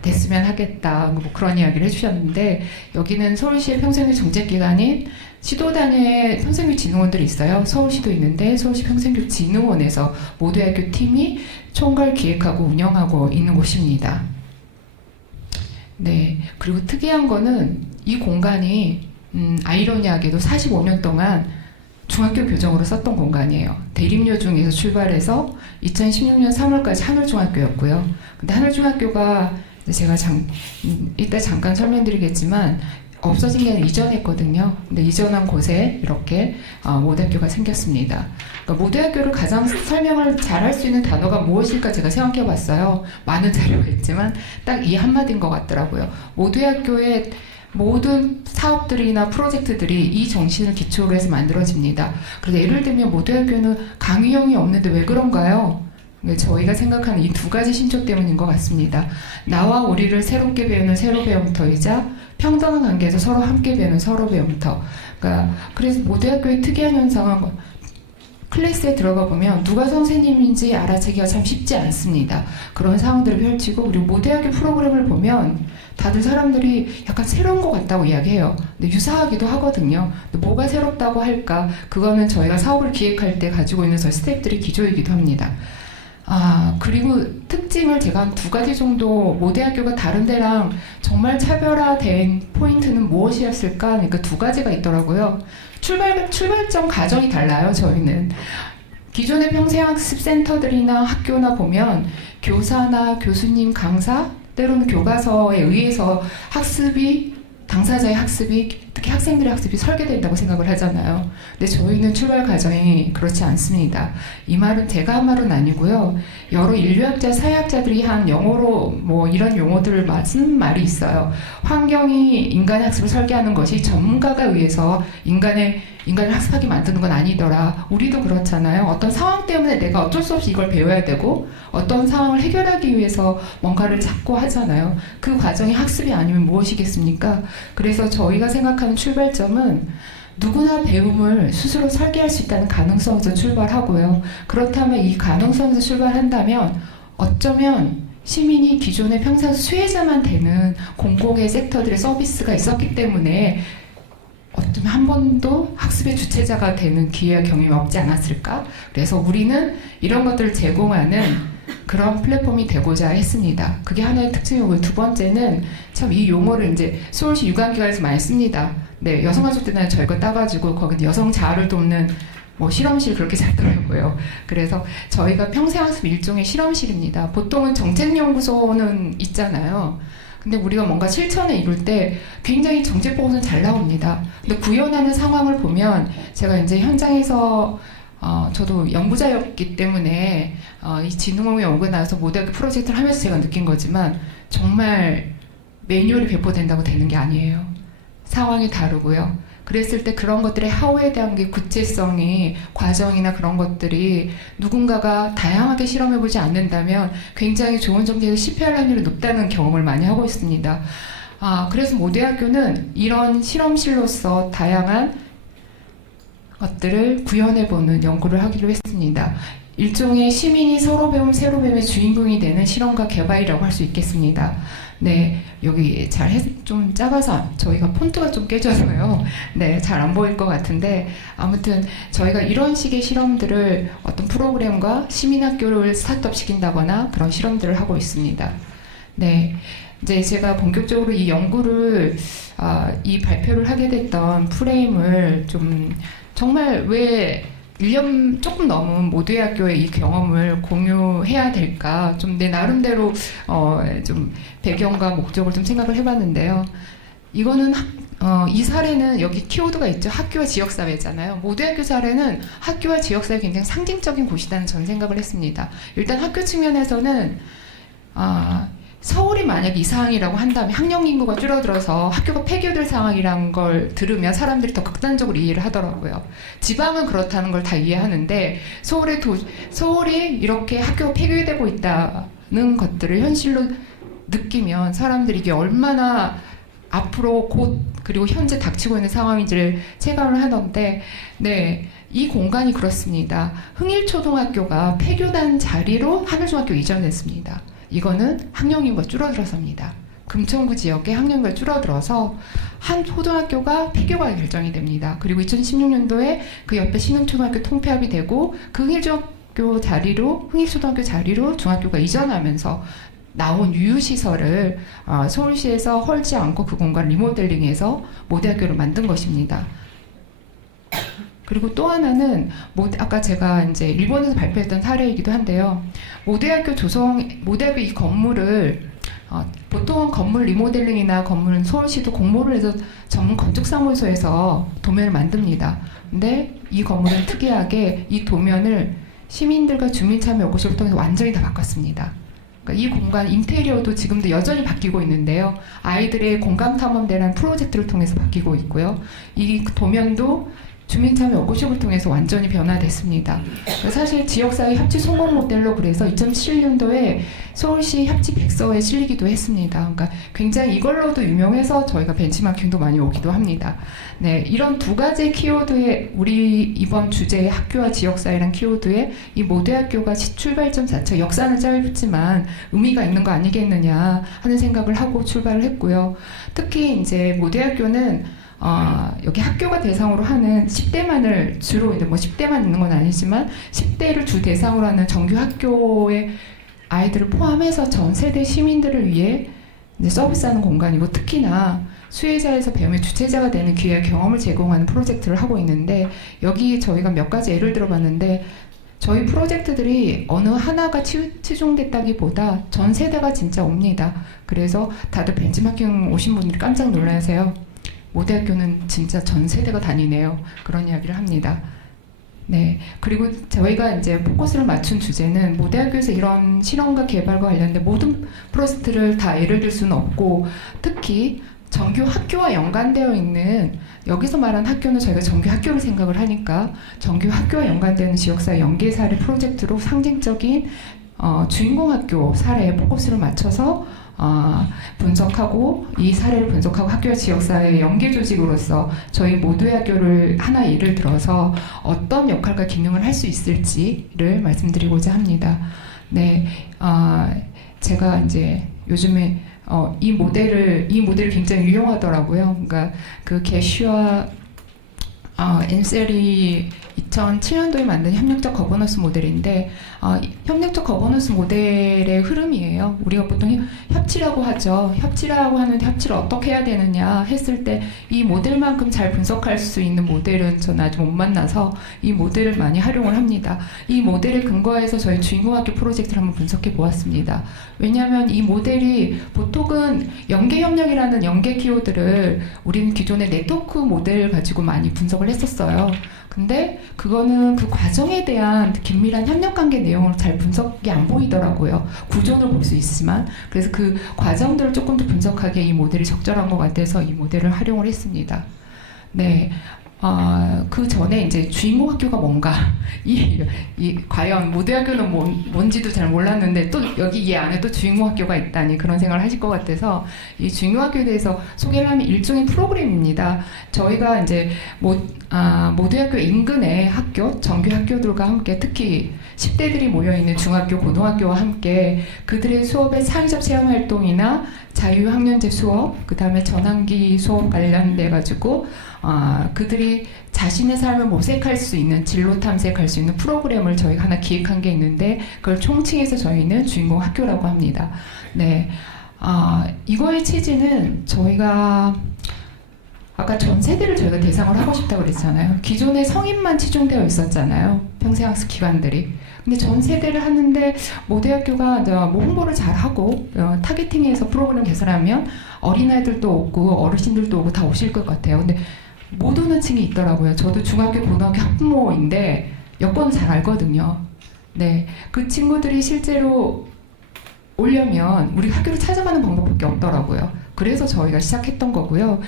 됐으면 하겠다 뭐 그런 이야기를 해주셨는데 여기는 서울시의 평생교육 정책기관인 시도단의 평생교육 진흥원들이 있어요. 서울시도 있는데 서울시 평생교육 진흥원에서 모대학교 팀이 총괄 기획하고 운영하고 있는 곳입니다. 네, 그리고 특이한 거는 이 공간이 아이러니하게도 45년 동안 중학교 교정으로 썼던 공간이에요. 대립여 중에서 출발해서 2016년 3월까지 하늘중학교였고요. 근데 하늘중학교가 제가 이따 잠깐 설명드리겠지만 없어진 게 아니라 이전했거든요. 근데 이전한 곳에 이렇게 모대학교가 생겼습니다. 그러니까 모대학교를 가장 설명을 잘할 수 있는 단어가 무엇일까 제가 생각해 봤어요. 많은 자료가 있지만 딱 이 한마디인 것 같더라고요. 모대학교의 모든 사업들이나 프로젝트들이 이 정신을 기초로 해서 만들어집니다. 그래서 예를 들면 모대학교는 강의형이 없는데 왜 그런가요? 저희가 생각하는 이 두 가지 신조 때문인 것 같습니다. 나와 우리를 새롭게 배우는 새로 배움터이자 평등한 관계에서 서로 함께 배우는 서로 배움터. 그러니까 그래서 모대학교의 특이한 현상은 클래스에 들어가 보면 누가 선생님인지 알아채기가 참 쉽지 않습니다. 그런 상황들을 펼치고, 그리고 모대학교 프로그램을 보면 다들 사람들이 약간 새로운 것 같다고 이야기해요. 근데 유사하기도 하거든요. 근데 뭐가 새롭다고 할까? 그거는 저희가 사업을 기획할 때 가지고 있는 저희 스태프들의 기조이기도 합니다. 그리고 특징을 제가 한 두 가지 정도, 모대학교가 다른 데랑 정말 차별화된 포인트는 무엇이었을까? 그러니까 두 가지가 있더라고요. 출발점 가정이 달라요, 저희는. 기존의 평생학습센터들이나 학교나 보면 교사나 교수님, 강사, 때로는 교과서에 의해서 당사자의 학습이, 특히 학생들의 학습이 설계된다고 생각을 하잖아요. 근데 저희는 출발 과정이 그렇지 않습니다. 이 말은 제가 한 말은 아니고요. 여러 인류학자, 사회학자들이 한 영어로 뭐 이런 용어들을 쓴 말이 있어요. 환경이 인간의 학습을 설계하는 것이 전문가가 의해서 인간을 학습하게 만드는 건 아니더라. 우리도 그렇잖아요. 어떤 상황 때문에 내가 어쩔 수 없이 이걸 배워야 되고, 어떤 상황을 해결하기 위해서 뭔가를 찾고 하잖아요. 그 과정이 학습이 아니면 무엇이겠습니까? 그래서 저희가 생각하는 출발점은 누구나 배움을 스스로 설계할 수 있다는 가능성에서 출발하고요. 그렇다면 이 가능성에서 출발한다면 어쩌면 시민이 기존의 평생 수혜자만 되는 공공의 섹터들의 서비스가 있었기 때문에 어쩌면 한 번도 학습의 주체자가 되는 기회와 경험이 없지 않았을까? 그래서 우리는 이런 것들을 제공하는 그런 플랫폼이 되고자 했습니다. 그게 하나의 특징이고요. 두 번째는 참 이 용어를 이제 서울시 유관기관에서 많이 씁니다. 네, 여성가족들은 저희가 따가지고 거기 여성 자아를 돕는 뭐 실험실 그렇게 잡더라고요. 그래서 저희가 평생학습 일종의 실험실입니다. 보통은 정책연구소는 있잖아요. 근데 우리가 뭔가 실천을 이룰 때 굉장히 정책 보고서는 잘 나옵니다. 근데 구현하는 상황을 보면 제가 이제 현장에서 저도 연구자였기 때문에 이 진흥공에 오고 나서 모대학교 프로젝트를 하면서 제가 느낀 거지만 정말 매뉴얼이 배포된다고 되는 게 아니에요. 상황이 다르고요. 그랬을 때 그런 것들의 하우에 대한 게 구체성이, 과정이나 그런 것들이 누군가가 다양하게 실험해보지 않는다면 굉장히 좋은 정책을 실패할 확률이 높다는 경험을 많이 하고 있습니다. 그래서 모대학교는 이런 실험실로서 다양한 것들을 구현해보는 연구를 하기로 했습니다. 일종의 시민이 서로 배움, 새로 배움의 주인공이 되는 실험과 개발이라고 할 수 있겠습니다. 네, 여기 좀 작아서 저희가 폰트가 좀 깨져서요. 네, 잘 안 보일 것 같은데 아무튼 저희가 이런 식의 실험들을 어떤 프로그램과 시민학교를 스타트업 시킨다거나 그런 실험들을 하고 있습니다. 네, 이제 제가 본격적으로 이 연구를 이 발표를 하게 됐던 프레임을 좀 정말 왜 1년 조금 넘은 모대학교의 이 경험을 공유해야 될까, 좀 내 나름대로 좀 배경과 목적을 좀 생각을 해봤는데요. 이거는 이 사례는 여기 키워드가 있죠. 학교와 지역사회잖아요. 모대학교 사례는 학교와 지역사회 굉장히 상징적인 곳이라는 저는 생각을 했습니다. 일단 학교 측면에서는 서울이 만약 이 상황이라고 한다면 학령 인구가 줄어들어서 학교가 폐교될 상황이라는 걸 들으면 사람들이 더 극단적으로 이해를 하더라고요. 지방은 그렇다는 걸 다 이해하는데 서울이 이렇게 학교가 폐교되고 있다는 것들을 현실로 느끼면 사람들이 이게 얼마나 앞으로 곧 그리고 현재 닥치고 있는 상황인지를 체감을 하던데, 네, 이 공간이 그렇습니다. 흥일초등학교가 폐교된 자리로 하늘중학교 이전됐습니다. 이거는 학령인구가 줄어들어서입니다. 금천구 지역의 학령인구가 줄어들어서 한 초등학교가 폐교가 결정이 됩니다. 그리고 2016년도에 그 옆에 신흥초등학교 통폐합이 되고 그 흥일초등학교 자리로 중학교가 이전하면서 나온 유휴시설을 서울시에서 헐지 않고 그 공간을 리모델링해서 모대학교를 만든 것입니다. 그리고 또 하나는 아까 제가 이제 일본에서 발표했던 사례이기도 한데요. 모대학교 이 건물을 보통은 건물 리모델링이나 건물은 서울시도 공모를 해서 전문 건축사무소에서 도면을 만듭니다. 근데 이 건물은 특이하게 이 도면을 시민들과 주민참여 워크숍을 통해서 완전히 다 바꿨습니다. 그러니까 이 공간 인테리어도 지금도 여전히 바뀌고 있는데요. 아이들의 공감 탐험대라는 프로젝트를 통해서 바뀌고 있고요. 이 도면도 주민참여 워크숍을 통해서 완전히 변화됐습니다. 사실 지역사회 협치 성공 모델로 그래서 2007년도에 서울시 협치 100서에 실리기도 했습니다. 그러니까 굉장히 이걸로도 유명해서 저희가 벤치마킹도 많이 오기도 합니다. 네, 이런 두 가지 키워드에 우리 이번 주제의 학교와 지역사회란 키워드에 이 모대학교가 출발점 자체 역사는 짧지만 의미가 있는 거 아니겠느냐 하는 생각을 하고 출발을 했고요. 특히 이제 모대학교는 여기 학교가 대상으로 하는 10대만을 주로 이제 뭐 10대만 있는 건 아니지만 10대를 주 대상으로 하는 정규 학교의 아이들을 포함해서 전 세대 시민들을 위해 이제 서비스하는 공간이고 특히나 수혜자에서 배움의 주체자가 되는 기회와 경험을 제공하는 프로젝트를 하고 있는데 여기 저희가 몇 가지 예를 들어봤는데 저희 프로젝트들이 어느 하나가 치중됐다기보다 전 세대가 진짜 옵니다. 그래서 다들 벤치마킹 오신 분들이 깜짝 놀라세요. 모대학교는 진짜 전 세대가 다니네요. 그런 이야기를 합니다. 네. 그리고 저희가 이제 포커스를 맞춘 주제는 모대학교에서 이런 실험과 개발과 관련된 모든 프로젝트를 다 예를 들 수는 없고 특히 정규 학교와 연관되어 있는 여기서 말한 학교는 저희가 정규 학교를 생각을 하니까 정규 학교와 연관되는 지역사회 연계 사례 프로젝트로 상징적인 주인공 학교 사례에 포커스를 맞춰서 분석하고 이 사례를 분석하고 학교와 지역사회의 연계 조직으로서 저희 모두의 학교를 하나 예를 들어서 어떤 역할과 기능을 할 수 있을지를 말씀드리고자 합니다. 네, 제가 이제 요즘에 이 모델이 굉장히 유용하더라고요. 그러니까 그 게슈와 엔셀이 2007년도에 만든 협력적 거버넌스 모델인데 협력적 거버넌스 모델의 흐름이에요. 우리가 보통 협치라고 하죠. 협치라고 하는데 협치를 어떻게 해야 되느냐 했을 때 이 모델만큼 잘 분석할 수 있는 모델은 저는 아직 못 만나서 이 모델을 많이 활용을 합니다. 이 모델을 근거해서 저희 주인공학교 프로젝트를 한번 분석해 보았습니다. 왜냐하면 이 모델이 보통은 연계협력이라는 연계 키워드를 우리는 기존의 네트워크 모델 가지고 많이 분석을 했었어요. 근데 그거는 그 과정에 대한 긴밀한 협력관계 내용을 잘 분석이 안 보이더라고요. 구조는 볼 수 있지만 그래서 그 과정들을 조금 더 분석하기에 이 모델이 적절한 것 같아서 이 모델을 활용을 했습니다. 네. 그 전에 이제 주인공 학교가 뭔가 과연 모대학교는 뭔지도 잘 몰랐는데 또 여기 이 안에 또 주인공 학교가 있다니 그런 생각을 하실 것 같아서 이 주인공 학교에 대해서 소개를 하면 일종의 프로그램입니다. 저희가 이제 모대학교 인근의 학교, 정규 학교들과 함께 특히 10대들이 모여있는 중학교, 고등학교와 함께 그들의 수업의 사회적 체험 활동이나 자유학년제 수업, 그 다음에 전환기 수업 관련돼 가지고 그들이 자신의 삶을 모색할 수 있는 진로 탐색할 수 있는 프로그램을 저희가 하나 기획한 게 있는데 그걸 총칭해서 저희는 주인공 학교라고 합니다. 네, 이거의 취지는 저희가 아까 전 세대를 저희가 대상으로 하고 싶다고 그랬잖아요. 기존에 성인만 치중되어 있었잖아요. 평생학습 기관들이. 근데 전 세대를 하는데 모대학교가 뭐 홍보를 잘하고 타겟팅해서 프로그램 개설하면 어린아이들도 오고 어르신들도 오고 다 오실 것 같아요. 근데 못 오는 층이 있더라고요. 저도 중학교, 고등학교 학부모인데 여건을 잘 알거든요. 네, 그 친구들이 실제로 오려면 우리 학교를 찾아가는 방법밖에 없더라고요. 그래서 저희가 시작했던 거고요.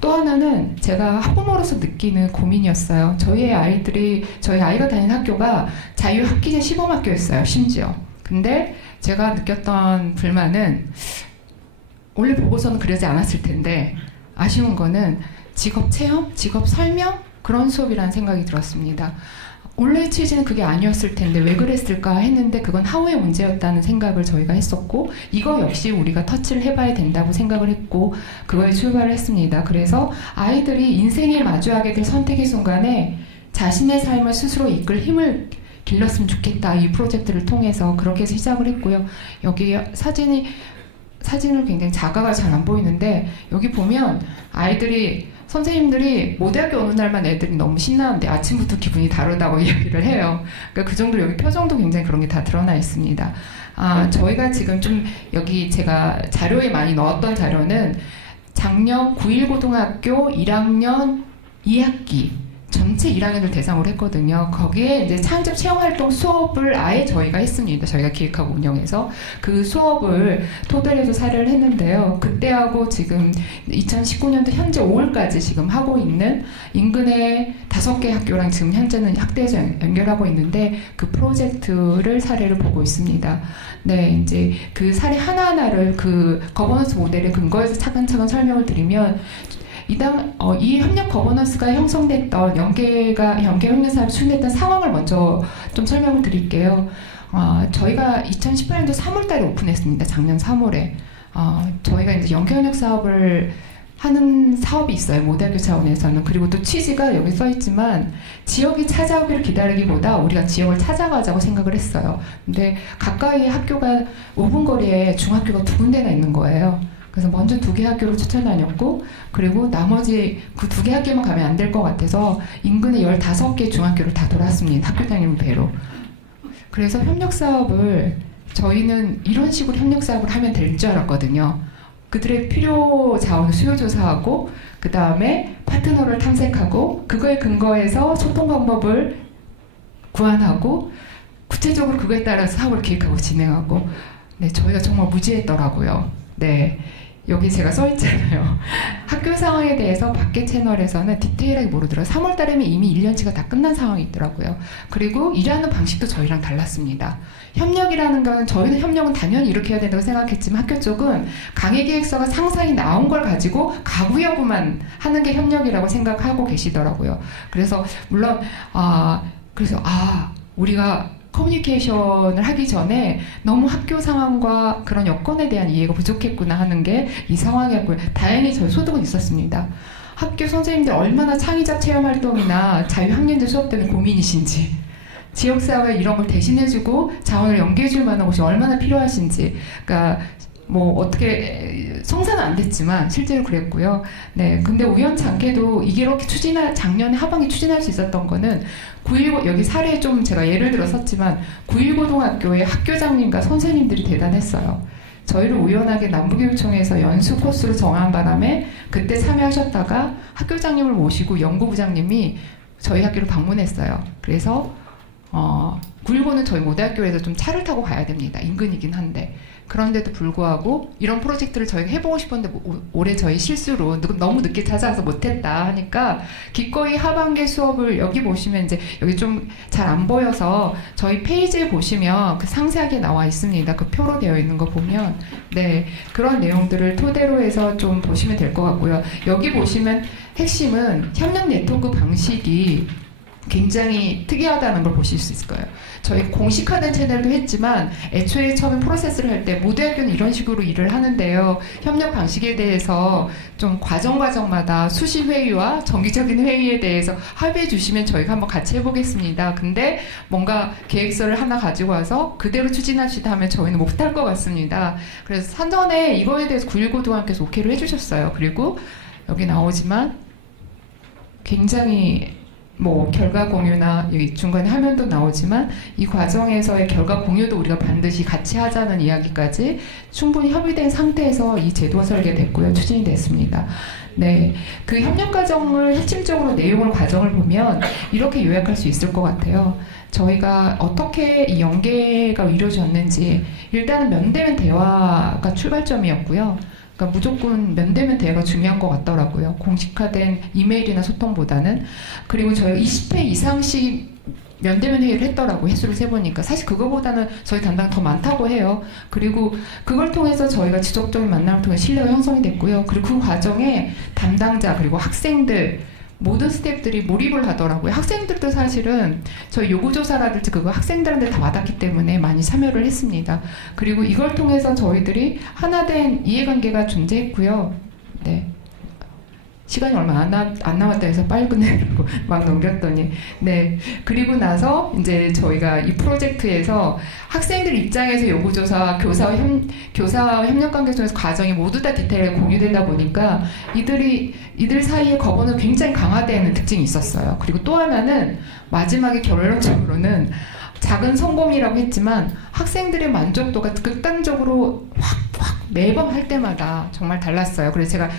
또 하나는 제가 학부모로서 느끼는 고민이었어요. 저희 아이가 다니는 학교가 자유학기제 시범학교였어요, 심지어. 근데 제가 느꼈던 불만은 원래 보고서는 그러지 않았을 텐데 아쉬운 거는 직업 체험, 직업 설명 그런 수업이라는 생각이 들었습니다. 원래 취지는 그게 아니었을 텐데 왜 그랬을까 했는데 그건 하우의 문제였다는 생각을 저희가 했었고 이거 역시 우리가 터치를 해봐야 된다고 생각을 했고 그거에 출발을 했습니다. 그래서 아이들이 인생에 마주하게 될 선택의 순간에 자신의 삶을 스스로 이끌 힘을 길렀으면 좋겠다. 이 프로젝트를 통해서 그렇게 해서 시작을 했고요. 여기 사진을 굉장히 작아가 잘 안 보이는데 여기 보면 선생님들이 모대학교 오는 날만 애들이 너무 신나는데 아침부터 기분이 다르다고 이야기를 해요. 그러니까 그 정도로 여기 표정도 굉장히 그런 게 다 드러나 있습니다. 저희가 지금 좀 여기 제가 자료에 많이 넣었던 자료는 작년 9.1 고등학교 1학년 2학기 전체 1학년을 대상으로 했거든요. 거기에 이제 창의적 체험활동 수업을 아예 저희가 했습니다. 저희가 기획하고 운영해서 그 수업을 토대로 해서 사례를 했는데요. 그때하고 지금 2019년도 현재 5월까지 지금 하고 있는 인근의 5개 학교랑 지금 현재는 학대에서 연결하고 있는데 그 프로젝트를 사례를 보고 있습니다. 네, 이제 그 사례 하나하나를 그 거버넌스 모델에 근거해서 차근차근 설명을 드리면 이 협력 거버넌스가 형성됐던 연계 협력 사업이 추진됐던 상황을 먼저 좀 설명을 드릴게요. 저희가 2018년도 3월달에 오픈했습니다. 작년 3월에 저희가 이제 연계 협력 사업을 하는 사업이 있어요. 모대학교 차원에서는. 그리고 또 취지가 여기 써 있지만 지역이 찾아오기를 기다리기보다 우리가 지역을 찾아가자고 생각을 했어요. 근데 가까이 학교가 5분 거리에 중학교가 2군데나 있는 거예요. 그래서 먼저 2개 학교를 추천다녔고 그리고 나머지 그 2개 학교만 가면 안 될 것 같아서 인근의 15개 중학교를 다 돌았습니다. 학교장님 배로. 그래서 협력사업을 저희는 이런 식으로 협력사업을 하면 될 줄 알았거든요. 그들의 필요 자원을 수요조사하고 그 다음에 파트너를 탐색하고 그거에 근거해서 소통 방법을 구안하고 구체적으로 그거에 따라서 사업을 기획하고 진행하고 네, 저희가 정말 무지했더라고요. 네. 여기 제가 써있잖아요. 학교 상황에 대해서 밖에 채널에서는 디테일하게 모르더라고요. 3월 달에는 이미 1년치가 다 끝난 상황이 있더라고요. 그리고 일하는 방식도 저희랑 달랐습니다. 협력이라는 거는 저희는 협력은 당연히 이렇게 해야 된다고 생각했지만 학교 쪽은 강의기획서가 상상이 나온 걸 가지고 가구 여부만 하는 게 협력이라고 생각하고 계시더라고요. 그래서 물론 우리가 커뮤니케이션을 하기 전에 너무 학교 상황과 그런 여건에 대한 이해가 부족했구나 하는 게 이 상황이었고요. 다행히 저희 소득은 있었습니다. 학교 선생님들 얼마나 창의적 체험 활동이나 자유학년제 수업 때문에 고민이신지 지역사회 이런 걸 대신해주고 자원을 연계해줄 만한 곳이 얼마나 필요하신지 그러니까 뭐 어떻게 성사는 안 됐지만 실제로 그랬고요. 네, 근데 우연찮게도 이게 이렇게 작년에 하반기 추진할 수 있었던 거는 9.19 여기 사례 좀 제가 예를 들어 썼지만 9.1고등학교의 학교장님과 선생님들이 대단했어요. 저희를 우연하게 남부교육청에서 연수 코스로 정한 바람에 그때 참여하셨다가 학교장님을 모시고 연구부장님이 저희 학교를 방문했어요. 그래서 9.19는 저희 모대학교에서 좀 차를 타고 가야 됩니다. 인근이긴 한데. 그런데도 불구하고 이런 프로젝트를 저희가 해보고 싶었는데 올해 저희 실수로 너무 늦게 찾아와서 못했다 하니까 기꺼이 하반기 수업을 여기 보시면 이제 여기 좀 잘 안 보여서 저희 페이지에 보시면 그 상세하게 나와 있습니다. 그 표로 되어 있는 거 보면 네 그런 내용들을 토대로 해서 좀 보시면 될 것 같고요. 여기 보시면 핵심은 협력 네트워크 방식이 굉장히 특이하다는 걸 보실 수 있을 거예요. 저희 공식화된 채널도 했지만 애초에 처음에 프로세스를 할 때 모대학교는 이런 식으로 일을 하는데요. 협력 방식에 대해서 좀 과정마다 수시 회의와 정기적인 회의에 대해서 합의해 주시면 저희가 한번 같이 해보겠습니다. 근데 뭔가 계획서를 하나 가지고 와서 그대로 추진합시다 하면 저희는 못할 것 같습니다. 그래서 사전에 이거에 대해서 9.1고등학교에서 오케이를 해주셨어요. 그리고 여기 나오지만 굉장히 결과 공유나 여기 중간에 화면도 나오지만 이 과정에서의 결과 공유도 우리가 반드시 같이 하자는 이야기까지 충분히 협의된 상태에서 이 제도가 설계됐고요. 추진이 됐습니다. 네, 그 협력 과정을 핵심적으로 내용을 과정을 보면 이렇게 요약할 수 있을 것 같아요. 저희가 어떻게 이 연계가 이루어졌는지 일단은 면대면 대화가 출발점이었고요. 그러니까 무조건 면대면 대화가 중요한 것 같더라고요. 공식화된 이메일이나 소통보다는. 그리고 저희가 20회 이상씩 면대면 회의를 했더라고요. 횟수를 세보니까. 사실 그거보다는 저희 담당 더 많다고 해요. 그리고 그걸 통해서 저희가 지속적인 만남을 통해 신뢰가 형성이 됐고요. 그리고 그 과정에 담당자 그리고 학생들 모든 스태프들이 몰입을 하더라고요. 학생들도 사실은 저희 요구조사라든지 그거 학생들한테 다 받았기 때문에 많이 참여를 했습니다. 그리고 이걸 통해서 저희들이 하나된 이해관계가 존재했고요. 네. 시간이 얼마 안 남았다 해서 빨리 끝내려고 막 넘겼더니 네 그리고 나서 이제 저희가 이 프로젝트에서 학생들 입장에서 요구조사 교사와 협력관계 속에서 과정이 모두 다 디테일하게 공유되다 보니까 이들 사이에 거부는 굉장히 강화되는 특징이 있었어요. 그리고 또 하나는 마지막에 결론적으로는 작은 성공이라고 했지만 학생들의 만족도가 극단적으로 확 매번 할 때마다 정말 달랐어요. 그래서 제가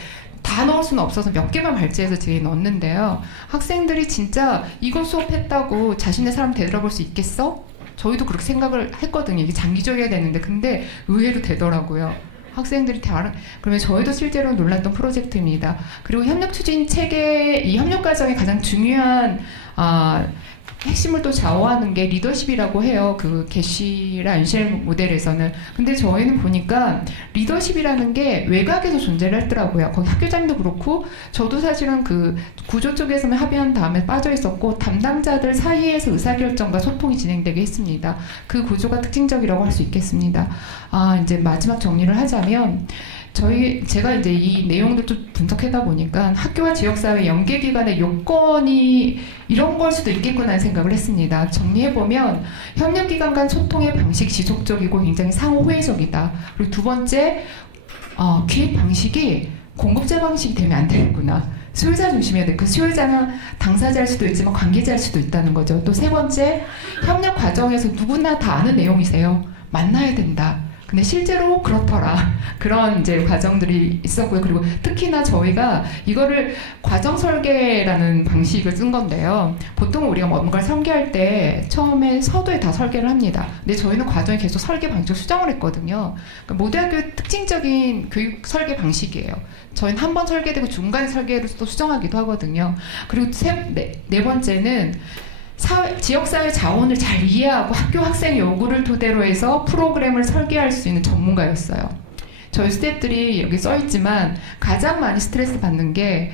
다 넣을 수는 없어서 몇 개만 발제해서 저희 넣었는데요. 학생들이 진짜 이거 수업했다고 자신의 사람 되돌아볼 수 있겠어? 저희도 그렇게 생각을 했거든요. 이게 장기적이어야 되는데 근데 의외로 되더라고요. 학생들이 다른 그러면 저희도 실제로 놀랐던 프로젝트입니다. 그리고 협력 추진 체계 이 협력 과정의 가장 중요한 핵심을 또 좌우하는 게 리더십이라고 해요. 그 게시라 안쉘 모델에서는. 근데 저희는 보니까 리더십이라는 게 외곽에서 존재를 했더라고요. 거기 학교장도 그렇고 저도 사실은 그 구조 쪽에서는 합의한 다음에 빠져 있었고 담당자들 사이에서 의사결정과 소통이 진행되게 했습니다. 그 구조가 특징적이라고 할 수 있겠습니다. 이제 마지막 정리를 하자면 제가 이제 이 내용도 좀 분석하다 보니까 학교와 지역사회 연계기관의 요건이 이런 걸 수도 있겠구나 생각을 했습니다. 정리해보면 협력기관 간 소통의 방식 지속적이고 굉장히 상호회의적이다. 그리고 두 번째, 기획 방식이 공급자 방식이 되면 안 되겠구나. 수요자 중심이어야 돼. 그 수요자는 당사자일 수도 있지만 관계자일 수도 있다는 거죠. 또 세 번째, 협력 과정에서 누구나 다 아는 내용이세요. 만나야 된다. 근데 실제로 그렇더라. 그런 이제 과정들이 있었고요. 그리고 특히나 저희가 이거를 과정 설계라는 방식을 쓴 건데요. 보통 우리가 뭔가를 설계할 때 처음에 서두에 다 설계를 합니다. 근데 저희는 과정에 계속 설계 방식을 수정을 했거든요. 그러니까 모든 학교의 특징적인 교육 설계 방식이에요. 저희는 한 번 설계되고 중간에 설계를 또 수정하기도 하거든요. 그리고 네 번째는 지역사회 자원을 잘 이해하고 학교 학생 요구를 토대로 해서 프로그램을 설계할 수 있는 전문가였어요. 저희 스태프들이 여기 써있지만 가장 많이 스트레스 받는 게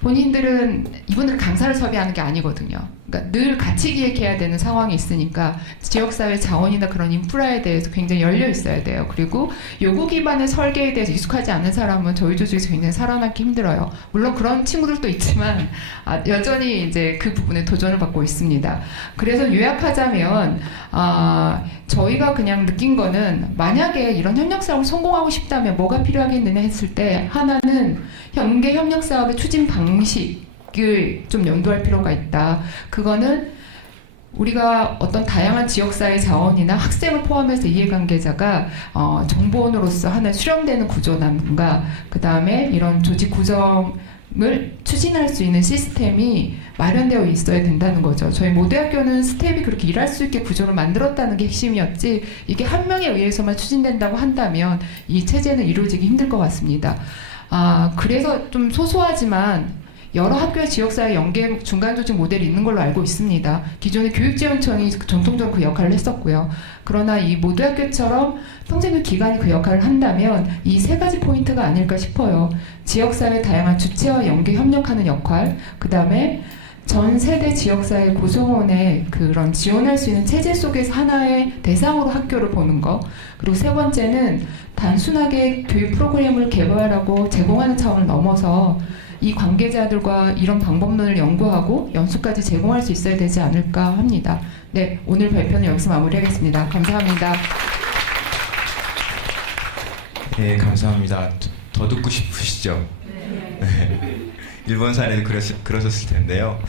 본인들은 이분들 강사를 섭외하는 게 아니거든요. 그러니까 늘 같이 기획해야 되는 상황이 있으니까 지역사회 자원이나 그런 인프라에 대해서 굉장히 열려 있어야 돼요. 그리고 요구 기반의 설계에 대해서 익숙하지 않은 사람은 저희 조직에서 굉장히 살아남기 힘들어요. 물론 그런 친구들도 있지만 여전히 이제 그 부분에 도전을 받고 있습니다. 그래서 요약하자면 저희가 그냥 느낀 거는 만약에 이런 협력 사업을 성공하고 싶다면 뭐가 필요하겠느냐 했을 때 하나는 연계 협력 사업의 추진 방식을 좀 연구할 필요가 있다. 그거는 우리가 어떤 다양한 지역사회 자원이나 학생을 포함해서 이해관계자가 정보원으로서 하나 수렴되는 구조라든가 그 다음에 이런 조직 구성을 추진할 수 있는 시스템이 마련되어 있어야 된다는 거죠. 저희 모대학교는 스텝이 그렇게 일할 수 있게 구조를 만들었다는 게 핵심이었지 이게 한 명에 의해서만 추진된다고 한다면 이 체제는 이루어지기 힘들 것 같습니다. 그래서 좀 소소하지만 여러 학교의 지역사회 연계 중간조직 모델이 있는 걸로 알고 있습니다. 기존의 교육지원청이 전통적으로 그 역할을 했었고요. 그러나 이 모두학교처럼 평생교육 기관이 그 역할을 한다면 이 세 가지 포인트가 아닐까 싶어요. 지역사회 다양한 주체와 연계 협력하는 역할, 그 다음에 전 세대 지역사회 구성원의 그런 지원할 수 있는 체제 속에서 하나의 대상으로 학교를 보는 거, 그리고 세 번째는 단순하게 교육 프로그램을 개발하고 제공하는 차원을 넘어서 이 관계자들과 이런 방법론을 연구하고 연수까지 제공할 수 있어야 되지 않을까 합니다. 네, 오늘 발표는 여기서 마무리하겠습니다. 감사합니다. 네, 감사합니다. 더 듣고 싶으시죠? 네. 일본 사례도 그러셨을 텐데요.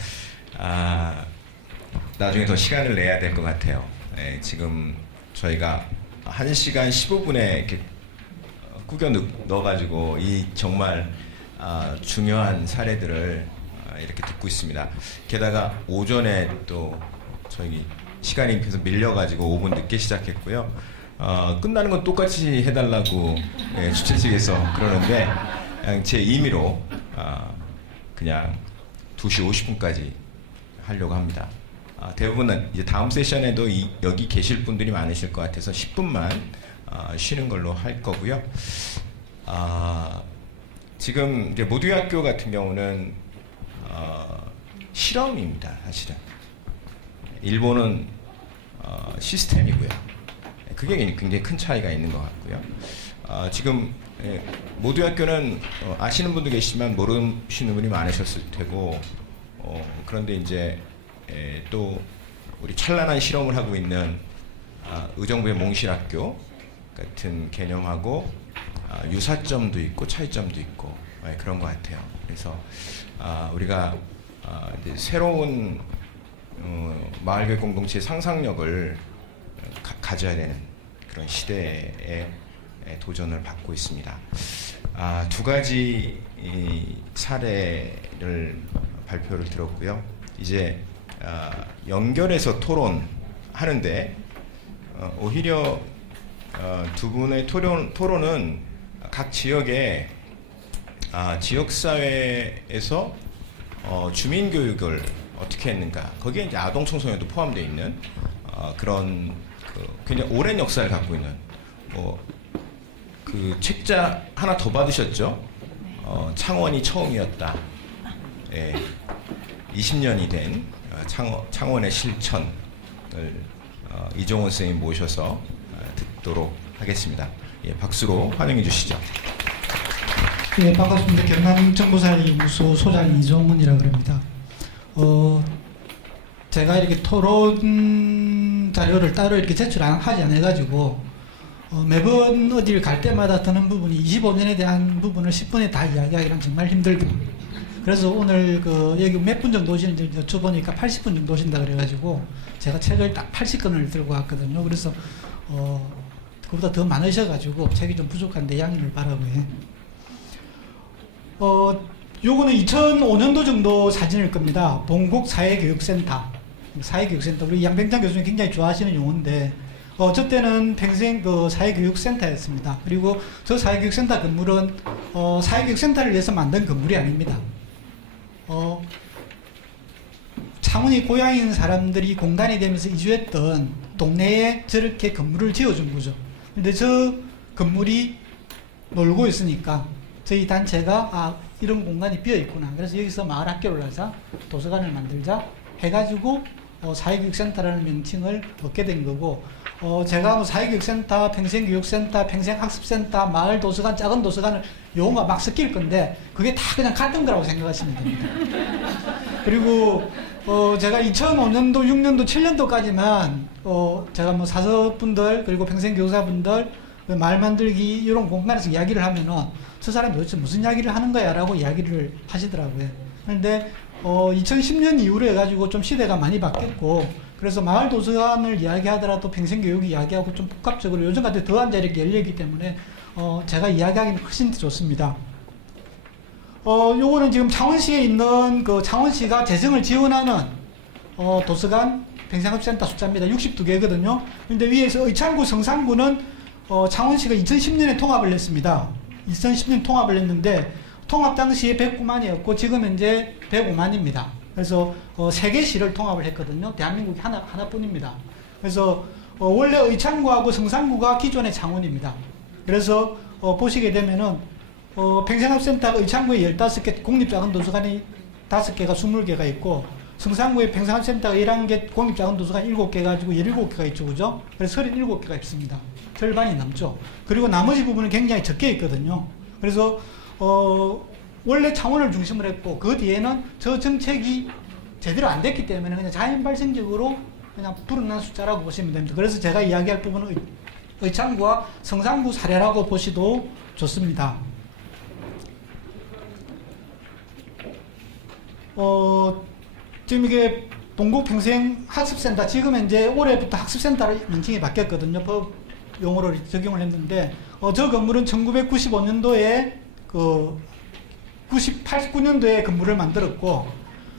나중에 더 시간을 내야 될 것 같아요. 네, 지금 저희가 1시간 15분에 이렇게 꾸겨 넣어가지고 이 정말 중요한 사례들을 이렇게 듣고 있습니다. 게다가 오전에 또 저희 시간이 계속 밀려가지고 5분 늦게 시작했고요. 끝나는 건 똑같이 해달라고 주최 측에서 그러는데 그냥 제 임의로 그냥 2시 50분까지 하려고 합니다. 대부분은 이제 다음 세션에도 여기 계실 분들이 많으실 것 같아서 10분만 쉬는 걸로 할 거고요. 지금 이제 모두학교 같은 경우는 실험입니다, 사실은. 일본은 시스템이고요. 그게 굉장히 큰 차이가 있는 것 같고요. 지금 모두학교는 아시는 분도 계시지만 모르시는 분이 많으셨을 테고, 그런데 이제 또 우리 찬란한 실험을 하고 있는 의정부의 몽실학교 같은 개념하고 유사점도 있고 차이점도 있고 그런 것 같아요. 그래서 우리가 이제 새로운 마을교육 공동체의 상상력을 가져야 되는 그런 시대에 도전을 받고 있습니다. 두 가지 이 사례를 발표를 들었고요. 이제 연결해서 토론하는데 오히려 두 분의 토론은 각 지역의 지역사회에서 주민 교육을 어떻게 했는가, 거기에 이제 아동 청소년도 포함되어 있는 그런 굉장히 오랜 역사를 갖고 있는 그 책자 하나 더 받으셨죠? 창원이 처음이었다. 예, 20년이 된 창원의 실천을 이종원 선생님 모셔서 듣도록 하겠습니다. 예, 박수로 환영해 주시죠. 네, 반갑습니다. 경남정보사연구소 소장 이종훈이라고 합니다. 제가 이렇게 토론 자료를 따로 이렇게 제출하지 않아가지고 매번 어디를 갈 때마다 드는 부분이 25년에 대한 부분을 10분에 다 이야기하기는 정말 힘들거든요. 그래서 오늘 여기 몇 분 정도 오시는지 여쭤보니까 80분 정도 오신다 그래가지고 제가 책을 딱 80권을 들고 왔거든요. 그래서 그보다 더 많으셔가지고 책이 좀 부족한데 양해를 바라고요. 요거는 2005년도 정도 사진일 겁니다. 봉곡 사회교육센터. 사회교육센터. 우리 양병장 교수님 굉장히 좋아하시는 용어인데, 저 때는 평생 사회교육센터였습니다. 그리고 저 사회교육센터 건물은, 사회교육센터를 위해서 만든 건물이 아닙니다. 창원이 고향인 사람들이 공단이 되면서 이주했던 동네에 저렇게 건물을 지어준 거죠. 근데 저 건물이 놀고 있으니까 저희 단체가 이런 공간이 비어 있구나. 그래서 여기서 마을 학교를 하자, 도서관을 만들자 해가지고 사회교육센터라는 명칭을 얻게 된 거고, 제가 사회교육센터, 평생교육센터, 평생학습센터, 마을 도서관, 작은 도서관을 용어가 막 섞일 건데 그게 다 그냥 같은 거라고 생각하시면 됩니다. 그리고 제가 2005년도, 6년도, 7년도까지만 제가 뭐 사서분들 그리고 평생교사분들 말 만들기 이런 공간에서 이야기를 하면은 저 사람이 도대체 무슨 이야기를 하는 거야 라고 이야기를 하시더라고요. 그런데 2010년 이후로 해가지고 좀 시대가 많이 바뀌었고, 그래서 마을 도서관을 이야기하더라도 평생교육 이야기하고 좀 복합적으로 요즘 같은 더한 자리가 열리기 때문에 제가 이야기하기는 훨씬 더 좋습니다. 요거는 지금 창원시에 있는 창원시가 재정을 지원하는 도서관 평생학습센터 숫자입니다. 62개거든요. 근데 위에서 의창구, 성산구는 창원시가 2010년에 통합을 했습니다. 2010년 통합을 했는데 통합 당시에 109만이었고 지금 현재 105만입니다. 그래서 3개 시를 통합을 했거든요. 대한민국이 하나뿐입니다. 그래서 원래 의창구하고 성산구가 기존의 창원입니다. 그래서 보시게 되면은 평생학습센터가 의창구에 15개, 공립작은도서관이 5개가 20개가 있고, 성산구에 평생학습센터가 11개, 공립작은도서관 7개 가지고 17개가 있죠. 그죠? 그래서 37개가 있습니다. 절반이 넘죠. 그리고 나머지 부분은 굉장히 적게 있거든요. 그래서 원래 창원을 중심으로 했고 그 뒤에는 저 정책이 제대로 안 됐기 때문에 그냥 자연 발생적으로 그냥 불어난 숫자라고 보시면 됩니다. 그래서 제가 이야기할 부분은 의창구와 성산구 사례라고 보시도 좋습니다. 지금 이게 봉곡평생학습센터, 지금 현재 올해부터 학습센터로 명칭이 바뀌었거든요. 법 용어로 적용을 했는데, 저 건물은 1995년도에 89년도에 건물을 만들었고,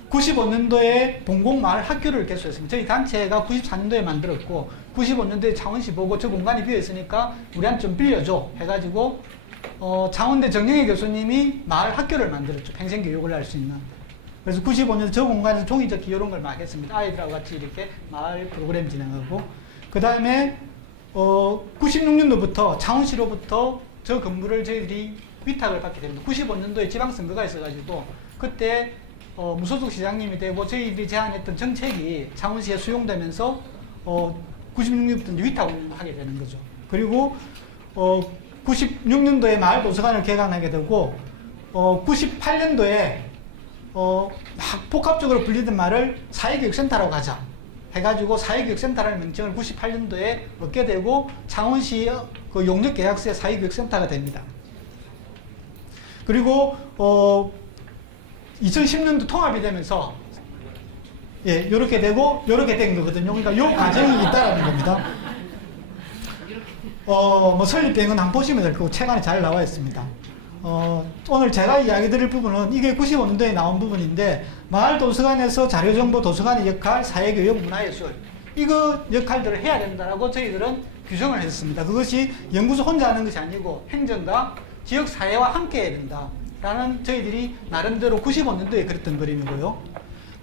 95년도에 봉곡마을 학교를 개소했습니다. 저희 단체가 94년도에 만들었고, 95년도에 창원시 보고 저 공간이 비어있으니까 우리한테 좀 빌려줘 해가지고, 창원대 정영애 교수님이 마을 학교를 만들었죠. 평생교육을 할 수 있는. 그래서 95년 저 공간에서 종이접기 이런 걸 막 했습니다. 아이들하고 같이 이렇게 마을 프로그램 진행하고, 그 다음에 96년도부터 창원시로부터 저 건물을 저희들이 위탁을 받게 됩니다. 95년도에 지방선거가 있어가지고 그때 무소속 시장님이 되고 저희들이 제안했던 정책이 창원시에 수용되면서 96년부터 위탁을 하게 되는 거죠. 그리고 96년도에 마을 도서관을 개관하게 되고 98년도에 막 복합적으로 불리던 말을 사회교육센터라고 하자 해가지고 사회교육센터라는 명칭을 98년도에 얻게 되고 창원시 그 용역계약서의 사회교육센터가 됩니다. 그리고 2010년도 통합이 되면서 이렇게 되고 이렇게 된 거거든요. 그러니까 이 과정이 있다라는 겁니다. 뭐 설립된 건 한번 보시면 될 거고 책 안에 잘 나와 있습니다. 오늘 제가 이야기 드릴 부분은 이게 95년도에 나온 부분인데 마을 도서관에서 자료정보 도서관의 역할, 사회교육, 문화예술 이거 역할들을 해야 된다라고 저희들은 규정을 했습니다. 그것이 연구소 혼자 하는 것이 아니고 행정과 지역사회와 함께 해야 된다라는 저희들이 나름대로 95년도에 그랬던 그림이고요.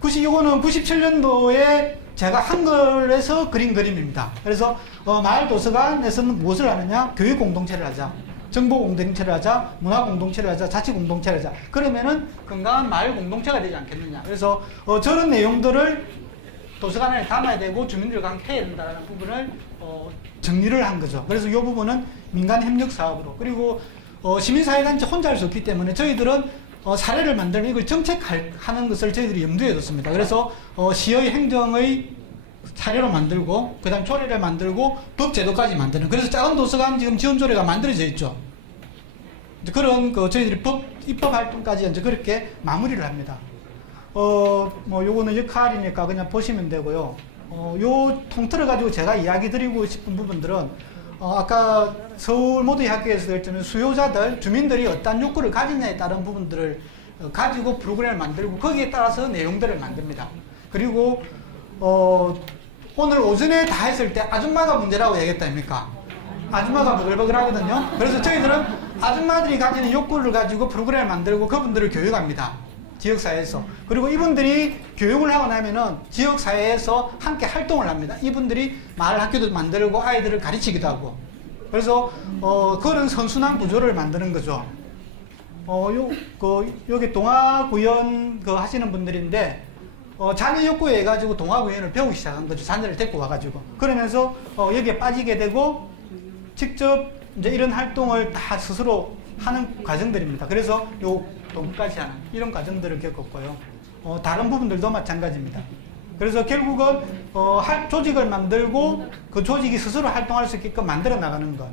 이거는 97년도에 제가 한글에서 그린 그림입니다. 그래서 마을 도서관에서는 무엇을 하느냐? 교육 공동체를 하자. 정보 공동체를 하자. 문화 공동체를 하자. 자치 공동체를 하자. 그러면은 건강한 마을 공동체가 되지 않겠느냐. 그래서 저런 내용들을 도서관 안에 담아야 되고 주민들과 함께 해야 된다는 부분을 정리를 한 거죠. 그래서 이 부분은 민간 협력 사업으로 그리고 시민사회단체 혼자 할 수 없기 때문에 저희들은 사례를 만들면 이걸 정책하는 것을 저희들이 염두에 뒀습니다. 그래서 시의 행정의 사례로 만들고 그 다음 조례를 만들고 법 제도까지 만드는 그래서 작은 도서관 지금 지원 조례가 만들어져 있죠. 이제 그런 저희들이 입법 활동까지 이제 그렇게 마무리를 합니다. 뭐 요거는 역할이니까 그냥 보시면 되고요. 요 통틀어 가지고 제가 이야기 드리고 싶은 부분들은 아까 서울 모두의 학교에서 결정한 수요자들, 주민들이 어떤 욕구를 가지냐에 따른 부분들을 가지고 프로그램을 만들고 거기에 따라서 내용들을 만듭니다. 그리고 오늘 오전에 다 했을 때 아줌마가 문제라고 얘기했다 아닙니까? 아줌마가 버글버글 하거든요. 그래서 저희들은 아줌마들이 가지는 욕구를 가지고 프로그램을 만들고 그분들을 교육합니다. 지역사회에서. 그리고 이분들이 교육을 하고 나면은 지역사회에서 함께 활동을 합니다. 이분들이 마을 학교도 만들고 아이들을 가르치기도 하고. 그래서, 그런 선순환 구조를 만드는 거죠. 여기 동아구연 하시는 분들인데, 자녀 욕구에 해가지고 동아구연을 배우기 시작한 거죠. 자녀를 데리고 와가지고. 그러면서, 여기에 빠지게 되고, 직접 이제 이런 활동을 다 스스로 하는 과정들입니다. 그래서 동까지 하는 이런 과정들을 겪었고요. 다른 부분들도 마찬가지입니다. 그래서 결국은 조직을 만들고 그 조직이 스스로 활동할 수 있게끔 만들어 나가는 것.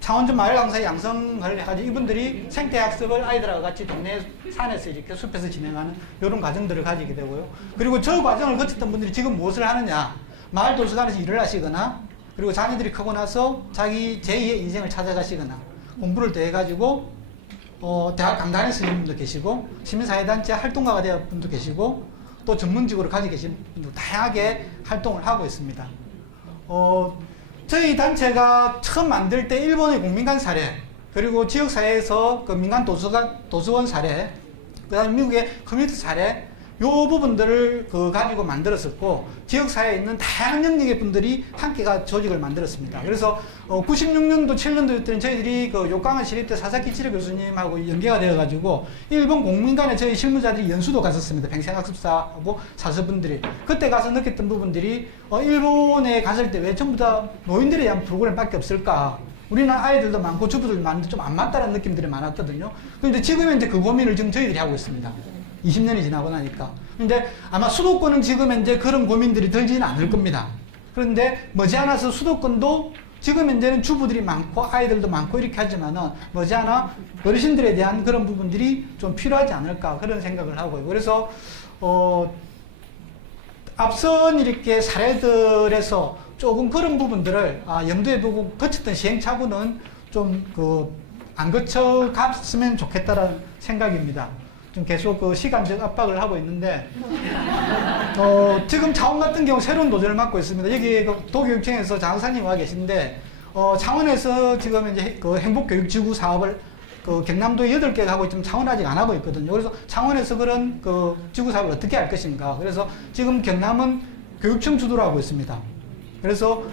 창원주 마을 강사 양성을 해가지고 이분들이 생태학습을 아이들하고 같이 동네 산에서 이렇게 숲에서 진행하는 이런 과정들을 가지게 되고요. 그리고 저 과정을 거쳤던 분들이 지금 무엇을 하느냐? 마을 도서관에서 일을 하시거나 그리고 자녀들이 크고 나서 자기 제2의 인생을 찾아가시거나 공부를 더 해가지고 대학 강단에 쓰는 분도 계시고 시민사회단체 활동가가 되는 분도 계시고 또 전문직으로 가지고 계신 분도 다양하게 활동을 하고 있습니다. 저희 단체가 처음 만들 때 일본의 공민관 사례 그리고 지역사회에서 그 민간 도서원 사례 그 다음에 미국의 커뮤니티 사례 요 부분들을 가지고 만들었었고 지역사회에 있는 다양한 영역의 분들이 함께가 조직을 만들었습니다. 그래서 96년도 7년도 때는 저희들이 요강원 시립대 사사키 치료 교수님하고 연계가 되어가지고 일본 공민관에 저희 실무자들이 연수도 갔었습니다. 뱅생학습사하고 사서분들이 그때 가서 느꼈던 부분들이 일본에 갔을 때 왜 전부 다 노인들에 대한 프로그램밖에 없을까? 우리는 아이들도 많고 주부들도 많은데 좀 안 맞다는 느낌들이 많았거든요. 그런데 지금은 이제 그 고민을 지금 저희들이 하고 있습니다. 20년이 지나고 나니까. 근데 아마 수도권은 지금 현재 그런 고민들이 들지는 않을 겁니다. 그런데 머지않아서 수도권도 지금 현재는 주부들이 많고 아이들도 많고 이렇게 하지만은 머지않아 어르신들에 대한 그런 부분들이 좀 필요하지 않을까 그런 생각을 하고요. 그래서 앞선 이렇게 사례들에서 조금 그런 부분들을 염두에 두고 거쳤던 시행착오는 좀 안 거쳐갔으면 좋겠다라는 생각입니다. 좀 계속 시간적 압박을 하고 있는데 지금 창원 같은 경우 새로운 도전을 맡고 있습니다. 여기 도교육청에서 장사님 와 계신데 창원에서 지금 이제 행복교육지구 사업을 경남도에 8개가 하고 있지만 창원 아직 안 하고 있거든요. 그래서 창원에서 그런 지구 사업을 어떻게 할 것인가. 그래서 지금 경남은 교육청 주도로 하고 있습니다. 그래서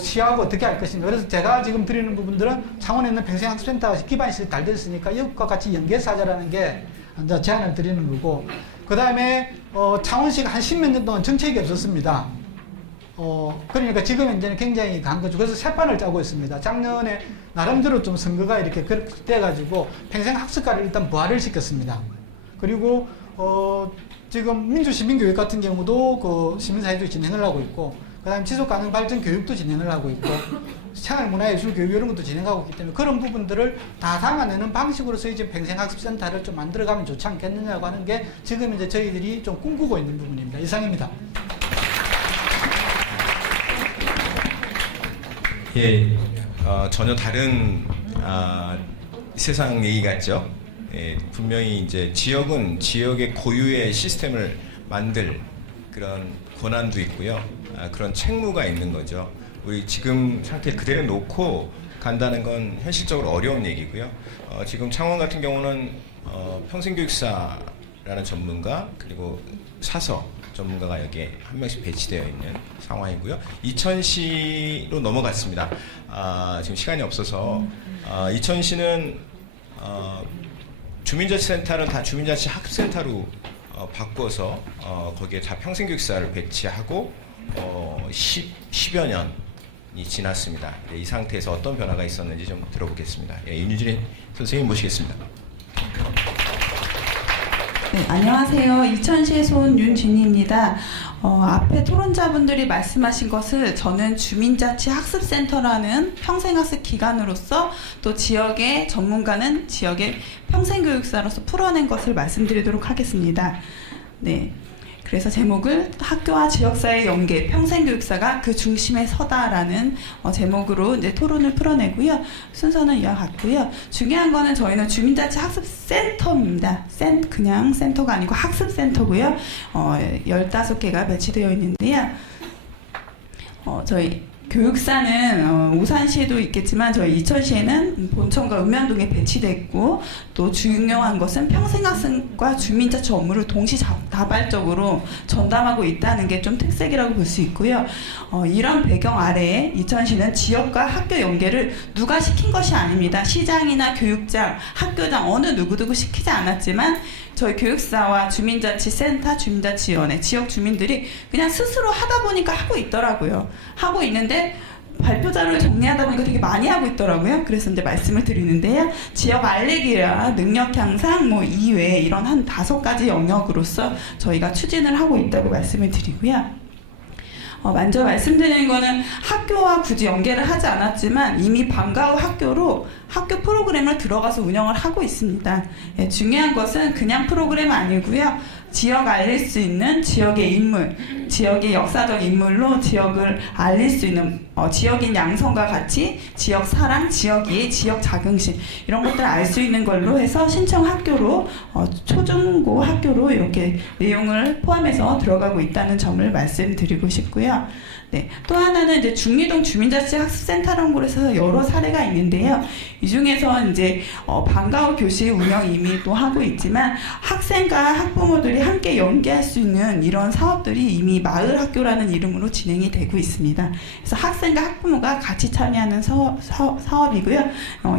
시하고 어떻게 할 것인가. 그래서 제가 지금 드리는 부분들은 창원에 있는 뱅생학습센터가 기반 시설이 잘 됐으니까 이것과 같이 연계해서 하자라는 게 이제 제안을 드리는 거고, 그 다음에 창원시가 한 10몇 년 동안 정책이 없었습니다. 그러니까 지금 이제는 굉장히 강한 거죠. 그래서 새 판을 짜고 있습니다. 작년에 나름대로 좀 선거가 이렇게 돼가지고 평생학습과를 일단 부활을 시켰습니다. 그리고 지금 민주시민교육 같은 경우도 시민사회도 진행을 하고 있고, 그 다음에 지속가능발전 교육도 진행을 하고 있고, 생활문화예술교육 이런 것도 진행하고 있기 때문에 그런 부분들을 다 담아내는 방식으로서 이제 평생학습센터를 좀 만들어가면 좋지 않겠느냐고 하는 게 지금 이제 저희들이 좀 꿈꾸고 있는 부분입니다. 이상입니다. 예, 전혀 다른 세상 얘기 같죠. 예, 분명히 이제 지역은 지역의 고유의 시스템을 만들 그런 권한도 있고요. 그런 책무가 있는 거죠. 우리 지금 상태 그대로 놓고 간다는 건 현실적으로 어려운 얘기고요. 지금 창원 같은 경우는 평생교육사라는 전문가 그리고 사서 전문가가 여기에 한 명씩 배치되어 있는 상황이고요. 이천시로 넘어갔습니다. 지금 시간이 없어서 이천시는 주민자치센터는 다 주민자치 학습센터로 바꿔서 거기에 다 평생교육사를 배치하고 10여 년이 지났습니다. 이 상태에서 어떤 변화가 있었는지 좀 들어보겠습니다. 윤유진 선생님 모시겠습니다. 네, 안녕하세요. 이천시에서 온 윤진희입니다. 앞에 토론자분들이 말씀하신 것을 저는 주민자치 학습센터라는 평생학습 기관으로서 또 지역의 전문가는 지역의 평생교육사로서 풀어낸 것을 말씀드리도록 하겠습니다. 네. 그래서 제목을 학교와 지역사의 연계, 평생교육사가 그 중심에 서다라는 제목으로 이제 토론을 풀어내고요. 순서는 이와 같고요. 중요한 거는 저희는 주민자치 학습센터입니다. 그냥 센터가 아니고 학습센터고요. 15개가 배치되어 있는데요. 저희 교육사는 오산시에도 있겠지만 저희 이천시에는 본청과 읍면동에 배치되어 있고 또 중요한 것은 평생학습과 주민자치 업무를 동시다발적으로 전담하고 있다는 게 좀 특색이라고 볼 수 있고요. 이런 배경 아래에 이천시는 지역과 학교 연계를 누가 시킨 것이 아닙니다. 시장이나 교육장, 학교장 어느 누구도 시키지 않았지만 저희 교육사와 주민자치센터, 주민자치위원회, 지역 주민들이 그냥 스스로 하다 보니까 하고 있더라고요. 하고 있는데 발표 자료를 정리하다 보니까 되게 많이 하고 있더라고요. 그래서 이제 말씀을 드리는데요. 지역 알리기라 능력 향상, 이외에 이런 한 5가지 영역으로서 저희가 추진을 하고 있다고 말씀을 드리고요. 먼저 말씀드리는 거는 학교와 굳이 연계를 하지 않았지만 이미 방과 후 학교로 학교 프로그램을 들어가서 운영을 하고 있습니다. 예, 중요한 것은 그냥 프로그램 아니고요. 지역 알릴 수 있는 지역의 인물, 지역의 역사적 인물로 지역을 알릴 수 있는 지역인 양성과 같이 지역 사랑, 지역 이해, 지역 자긍심 이런 것들을 알 수 있는 걸로 해서 신청 학교로 초중고 학교로 이렇게 내용을 포함해서 들어가고 있다는 점을 말씀드리고 싶고요. 네, 또 하나는 이제 중리동 주민자치 학습센터라는 곳에서 여러 사례가 있는데요. 이 중에서 이제 방과 후 교실 운영 이미 또 하고 있지만 학생과 학부모들이 함께 연계할 수 있는 이런 사업들이 이미 마을학교라는 이름으로 진행이 되고 있습니다. 그래서 학생과 학부모가 같이 참여하는 사업이고요.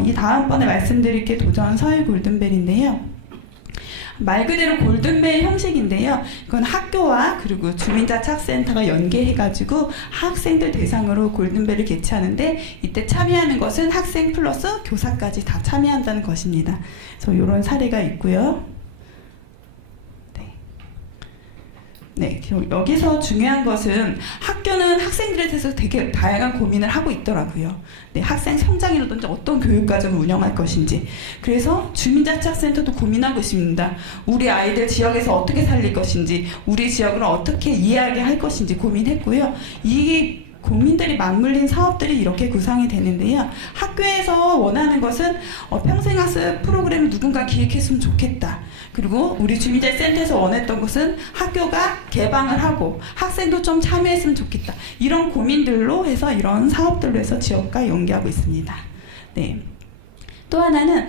이 다음번에 말씀드릴 게 도전 서해 골든벨인데요. 말 그대로 골든벨 형식인데요. 그건 학교와 그리고 주민자치학센터가 연계해가지고 학생들 대상으로 골든벨을 개최하는데 이때 참여하는 것은 학생 플러스 교사까지 다 참여한다는 것입니다. 그래서 이런 사례가 있고요. 네, 여기서 중요한 것은 학교는 학생들에 대해서 되게 다양한 고민을 하고 있더라고요. 네, 학생 성장이라든지 어떤 교육과정을 운영할 것인지. 그래서 주민자치학센터도 고민하고 있습니다. 우리 아이들 지역에서 어떻게 살릴 것인지, 우리 지역을 어떻게 이해하게 할 것인지 고민했고요. 이 국민들이 맞물린 사업들이 이렇게 구상이 되는데요. 학교에서 원하는 것은 평생학습 프로그램을 누군가 기획했으면 좋겠다. 그리고 우리 주민자치센터에서 원했던 것은 학교가 개방을 하고 학생도 좀 참여했으면 좋겠다. 이런 고민들로 해서 이런 사업들로 해서 지역과 연계하고 있습니다. 네. 또 하나는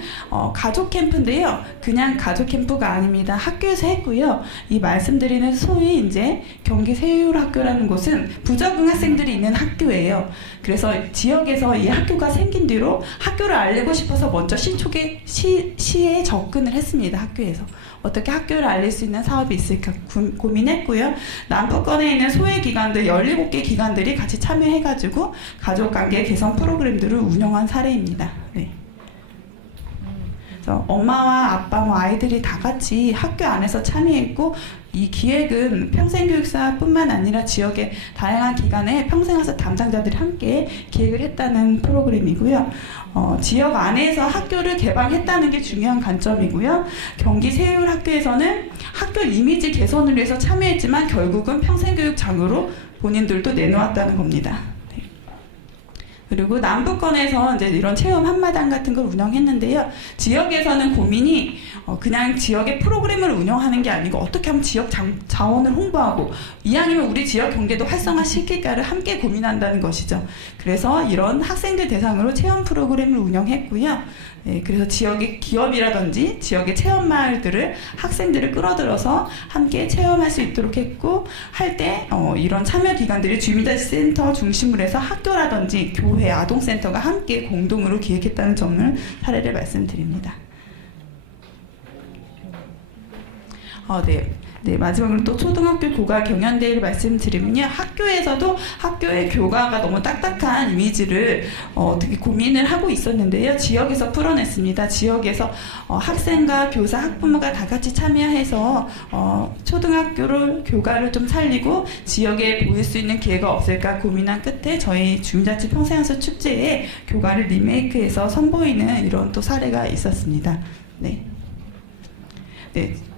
가족 캠프인데요. 그냥 가족 캠프가 아닙니다. 학교에서 했고요. 이 말씀드리는 소위 이제 경기 세율학교라는 곳은 부적응 학생들이 있는 학교예요. 그래서 지역에서 이 학교가 생긴 뒤로 학교를 알리고 싶어서 먼저 시에 접근을 했습니다. 학교에서. 어떻게 학교를 알릴 수 있는 사업이 있을까 고민했고요. 남북권에 있는 소외기관들 17개 기관들이 같이 참여해가지고 가족관계 개선 프로그램들을 운영한 사례입니다. 네. 엄마와 아빠, 아이들이 다 같이 학교 안에서 참여했고 이 기획은 평생교육사뿐만 아니라 지역의 다양한 기관의 평생학습 담당자들이 함께 기획을 했다는 프로그램이고요. 지역 안에서 학교를 개방했다는 게 중요한 관점이고요. 경기 세율학교에서는 학교 이미지 개선을 위해서 참여했지만 결국은 평생교육장으로 본인들도 내놓았다는 겁니다. 그리고 남부권에서 이제 이런 체험 한마당 같은 걸 운영했는데요. 지역에서는 고민이 그냥 지역의 프로그램을 운영하는 게 아니고 어떻게 하면 지역 자원을 홍보하고 이왕이면 우리 지역 경제도 활성화시킬까를 함께 고민한다는 것이죠. 그래서 이런 학생들 대상으로 체험 프로그램을 운영했고요. 예, 그래서 지역의 기업이라든지 지역의 체험 마을들을 학생들을 끌어들여서 함께 체험할 수 있도록 했고 할 때 이런 참여 기관들이 주민자치센터 중심으로 해서 학교라든지 교회, 아동센터가 함께 공동으로 기획했다는 점을 사례를 말씀드립니다. 네, 마지막으로 또 초등학교 교과 경연대회를 말씀드리면요. 학교에서도 학교의 교과가 너무 딱딱한 이미지를 되게 고민을 하고 있었는데요. 지역에서 풀어냈습니다. 지역에서 학생과 교사, 학부모가 다 같이 참여해서 초등학교를 교과를 좀 살리고 지역에 보일 수 있는 기회가 없을까 고민한 끝에 저희 주민자치 평생학습 축제에 교과를 리메이크해서 선보이는 이런 또 사례가 있었습니다. 네.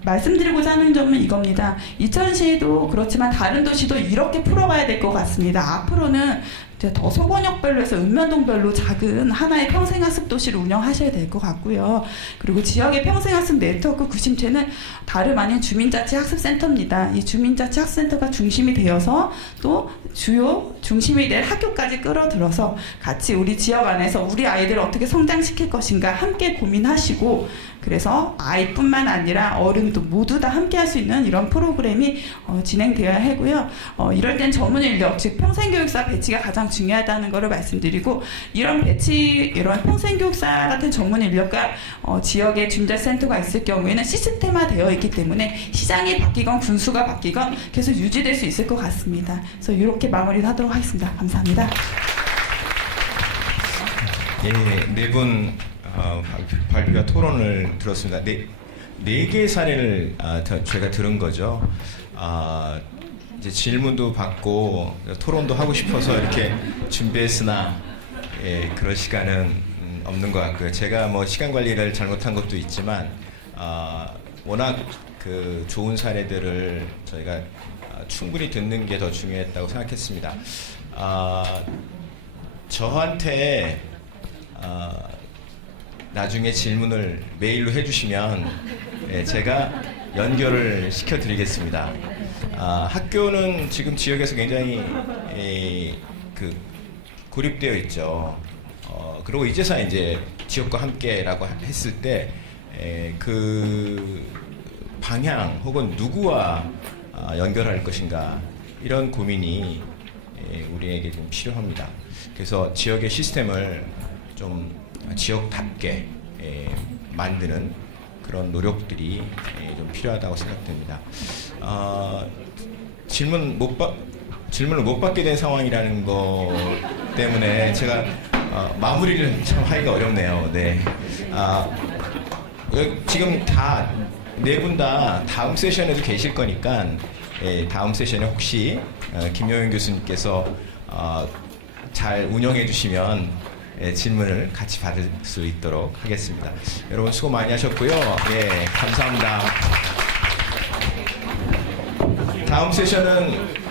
말씀드리고자 하는 점은 이겁니다. 이천시도 그렇지만 다른 도시도 이렇게 풀어가야 될 것 같습니다. 앞으로는 이제 더 소번역별로 해서 읍면동별로 작은 하나의 평생학습 도시를 운영하셔야 될 것 같고요. 그리고 지역의 평생학습 네트워크 구심체는 다름 아닌 주민자치학습센터입니다. 이 주민자치학습센터가 중심이 되어서 또 주요 중심이 될 학교까지 끌어들어서 같이 우리 지역 안에서 우리 아이들을 어떻게 성장시킬 것인가 함께 고민하시고 그래서 아이뿐만 아니라 어른도 모두 다 함께 할 수 있는 이런 프로그램이 진행되어야 하고요. 이럴 땐 전문 인력, 즉 평생교육사 배치가 가장 중요하다는 것을 말씀드리고 이런 평생교육사 같은 전문 인력과 지역에 주민자치센터가 있을 경우에는 시스템화 되어 있기 때문에 시장이 바뀌건 군수가 바뀌건 계속 유지될 수 있을 것 같습니다. 그래서 이렇게 마무리를 하도록 하겠습니다. 감사합니다. 예, 네 분 발표와 토론을 들었습니다. 네 개의 사례를 제가 들은 거죠. 이제 질문도 받고 토론도 하고 싶어서 이렇게 준비했으나 그럴 시간은 없는 것 같고요. 제가 뭐 시간 관리를 잘못한 것도 있지만 워낙 그 좋은 사례들을 저희가 충분히 듣는 게 더 중요했다고 생각했습니다. 저한테 나중에 질문을 메일로 해주시면 제가 연결을 시켜드리겠습니다. 학교는 지금 지역에서 굉장히 고립되어 있죠. 그리고 이제서야 이제 지역과 함께라고 했을 때 그 방향 혹은 누구와 연결할 것인가 이런 고민이 우리에게 좀 필요합니다. 그래서 지역의 시스템을 좀 지역답게 만드는 그런 노력들이 좀 필요하다고 생각됩니다. 질문을 못 받게 된 상황이라는 것 때문에 제가 마무리를 참 하기가 어렵네요. 네. 지금 다 네 분 다 다음 세션에도 계실 거니까 다음 세션에 혹시 김용현 교수님께서 잘 운영해 주시면 질문을 같이 받을 수 있도록 하겠습니다. 여러분 수고 많이 하셨고요. 감사합니다. 다음 세션은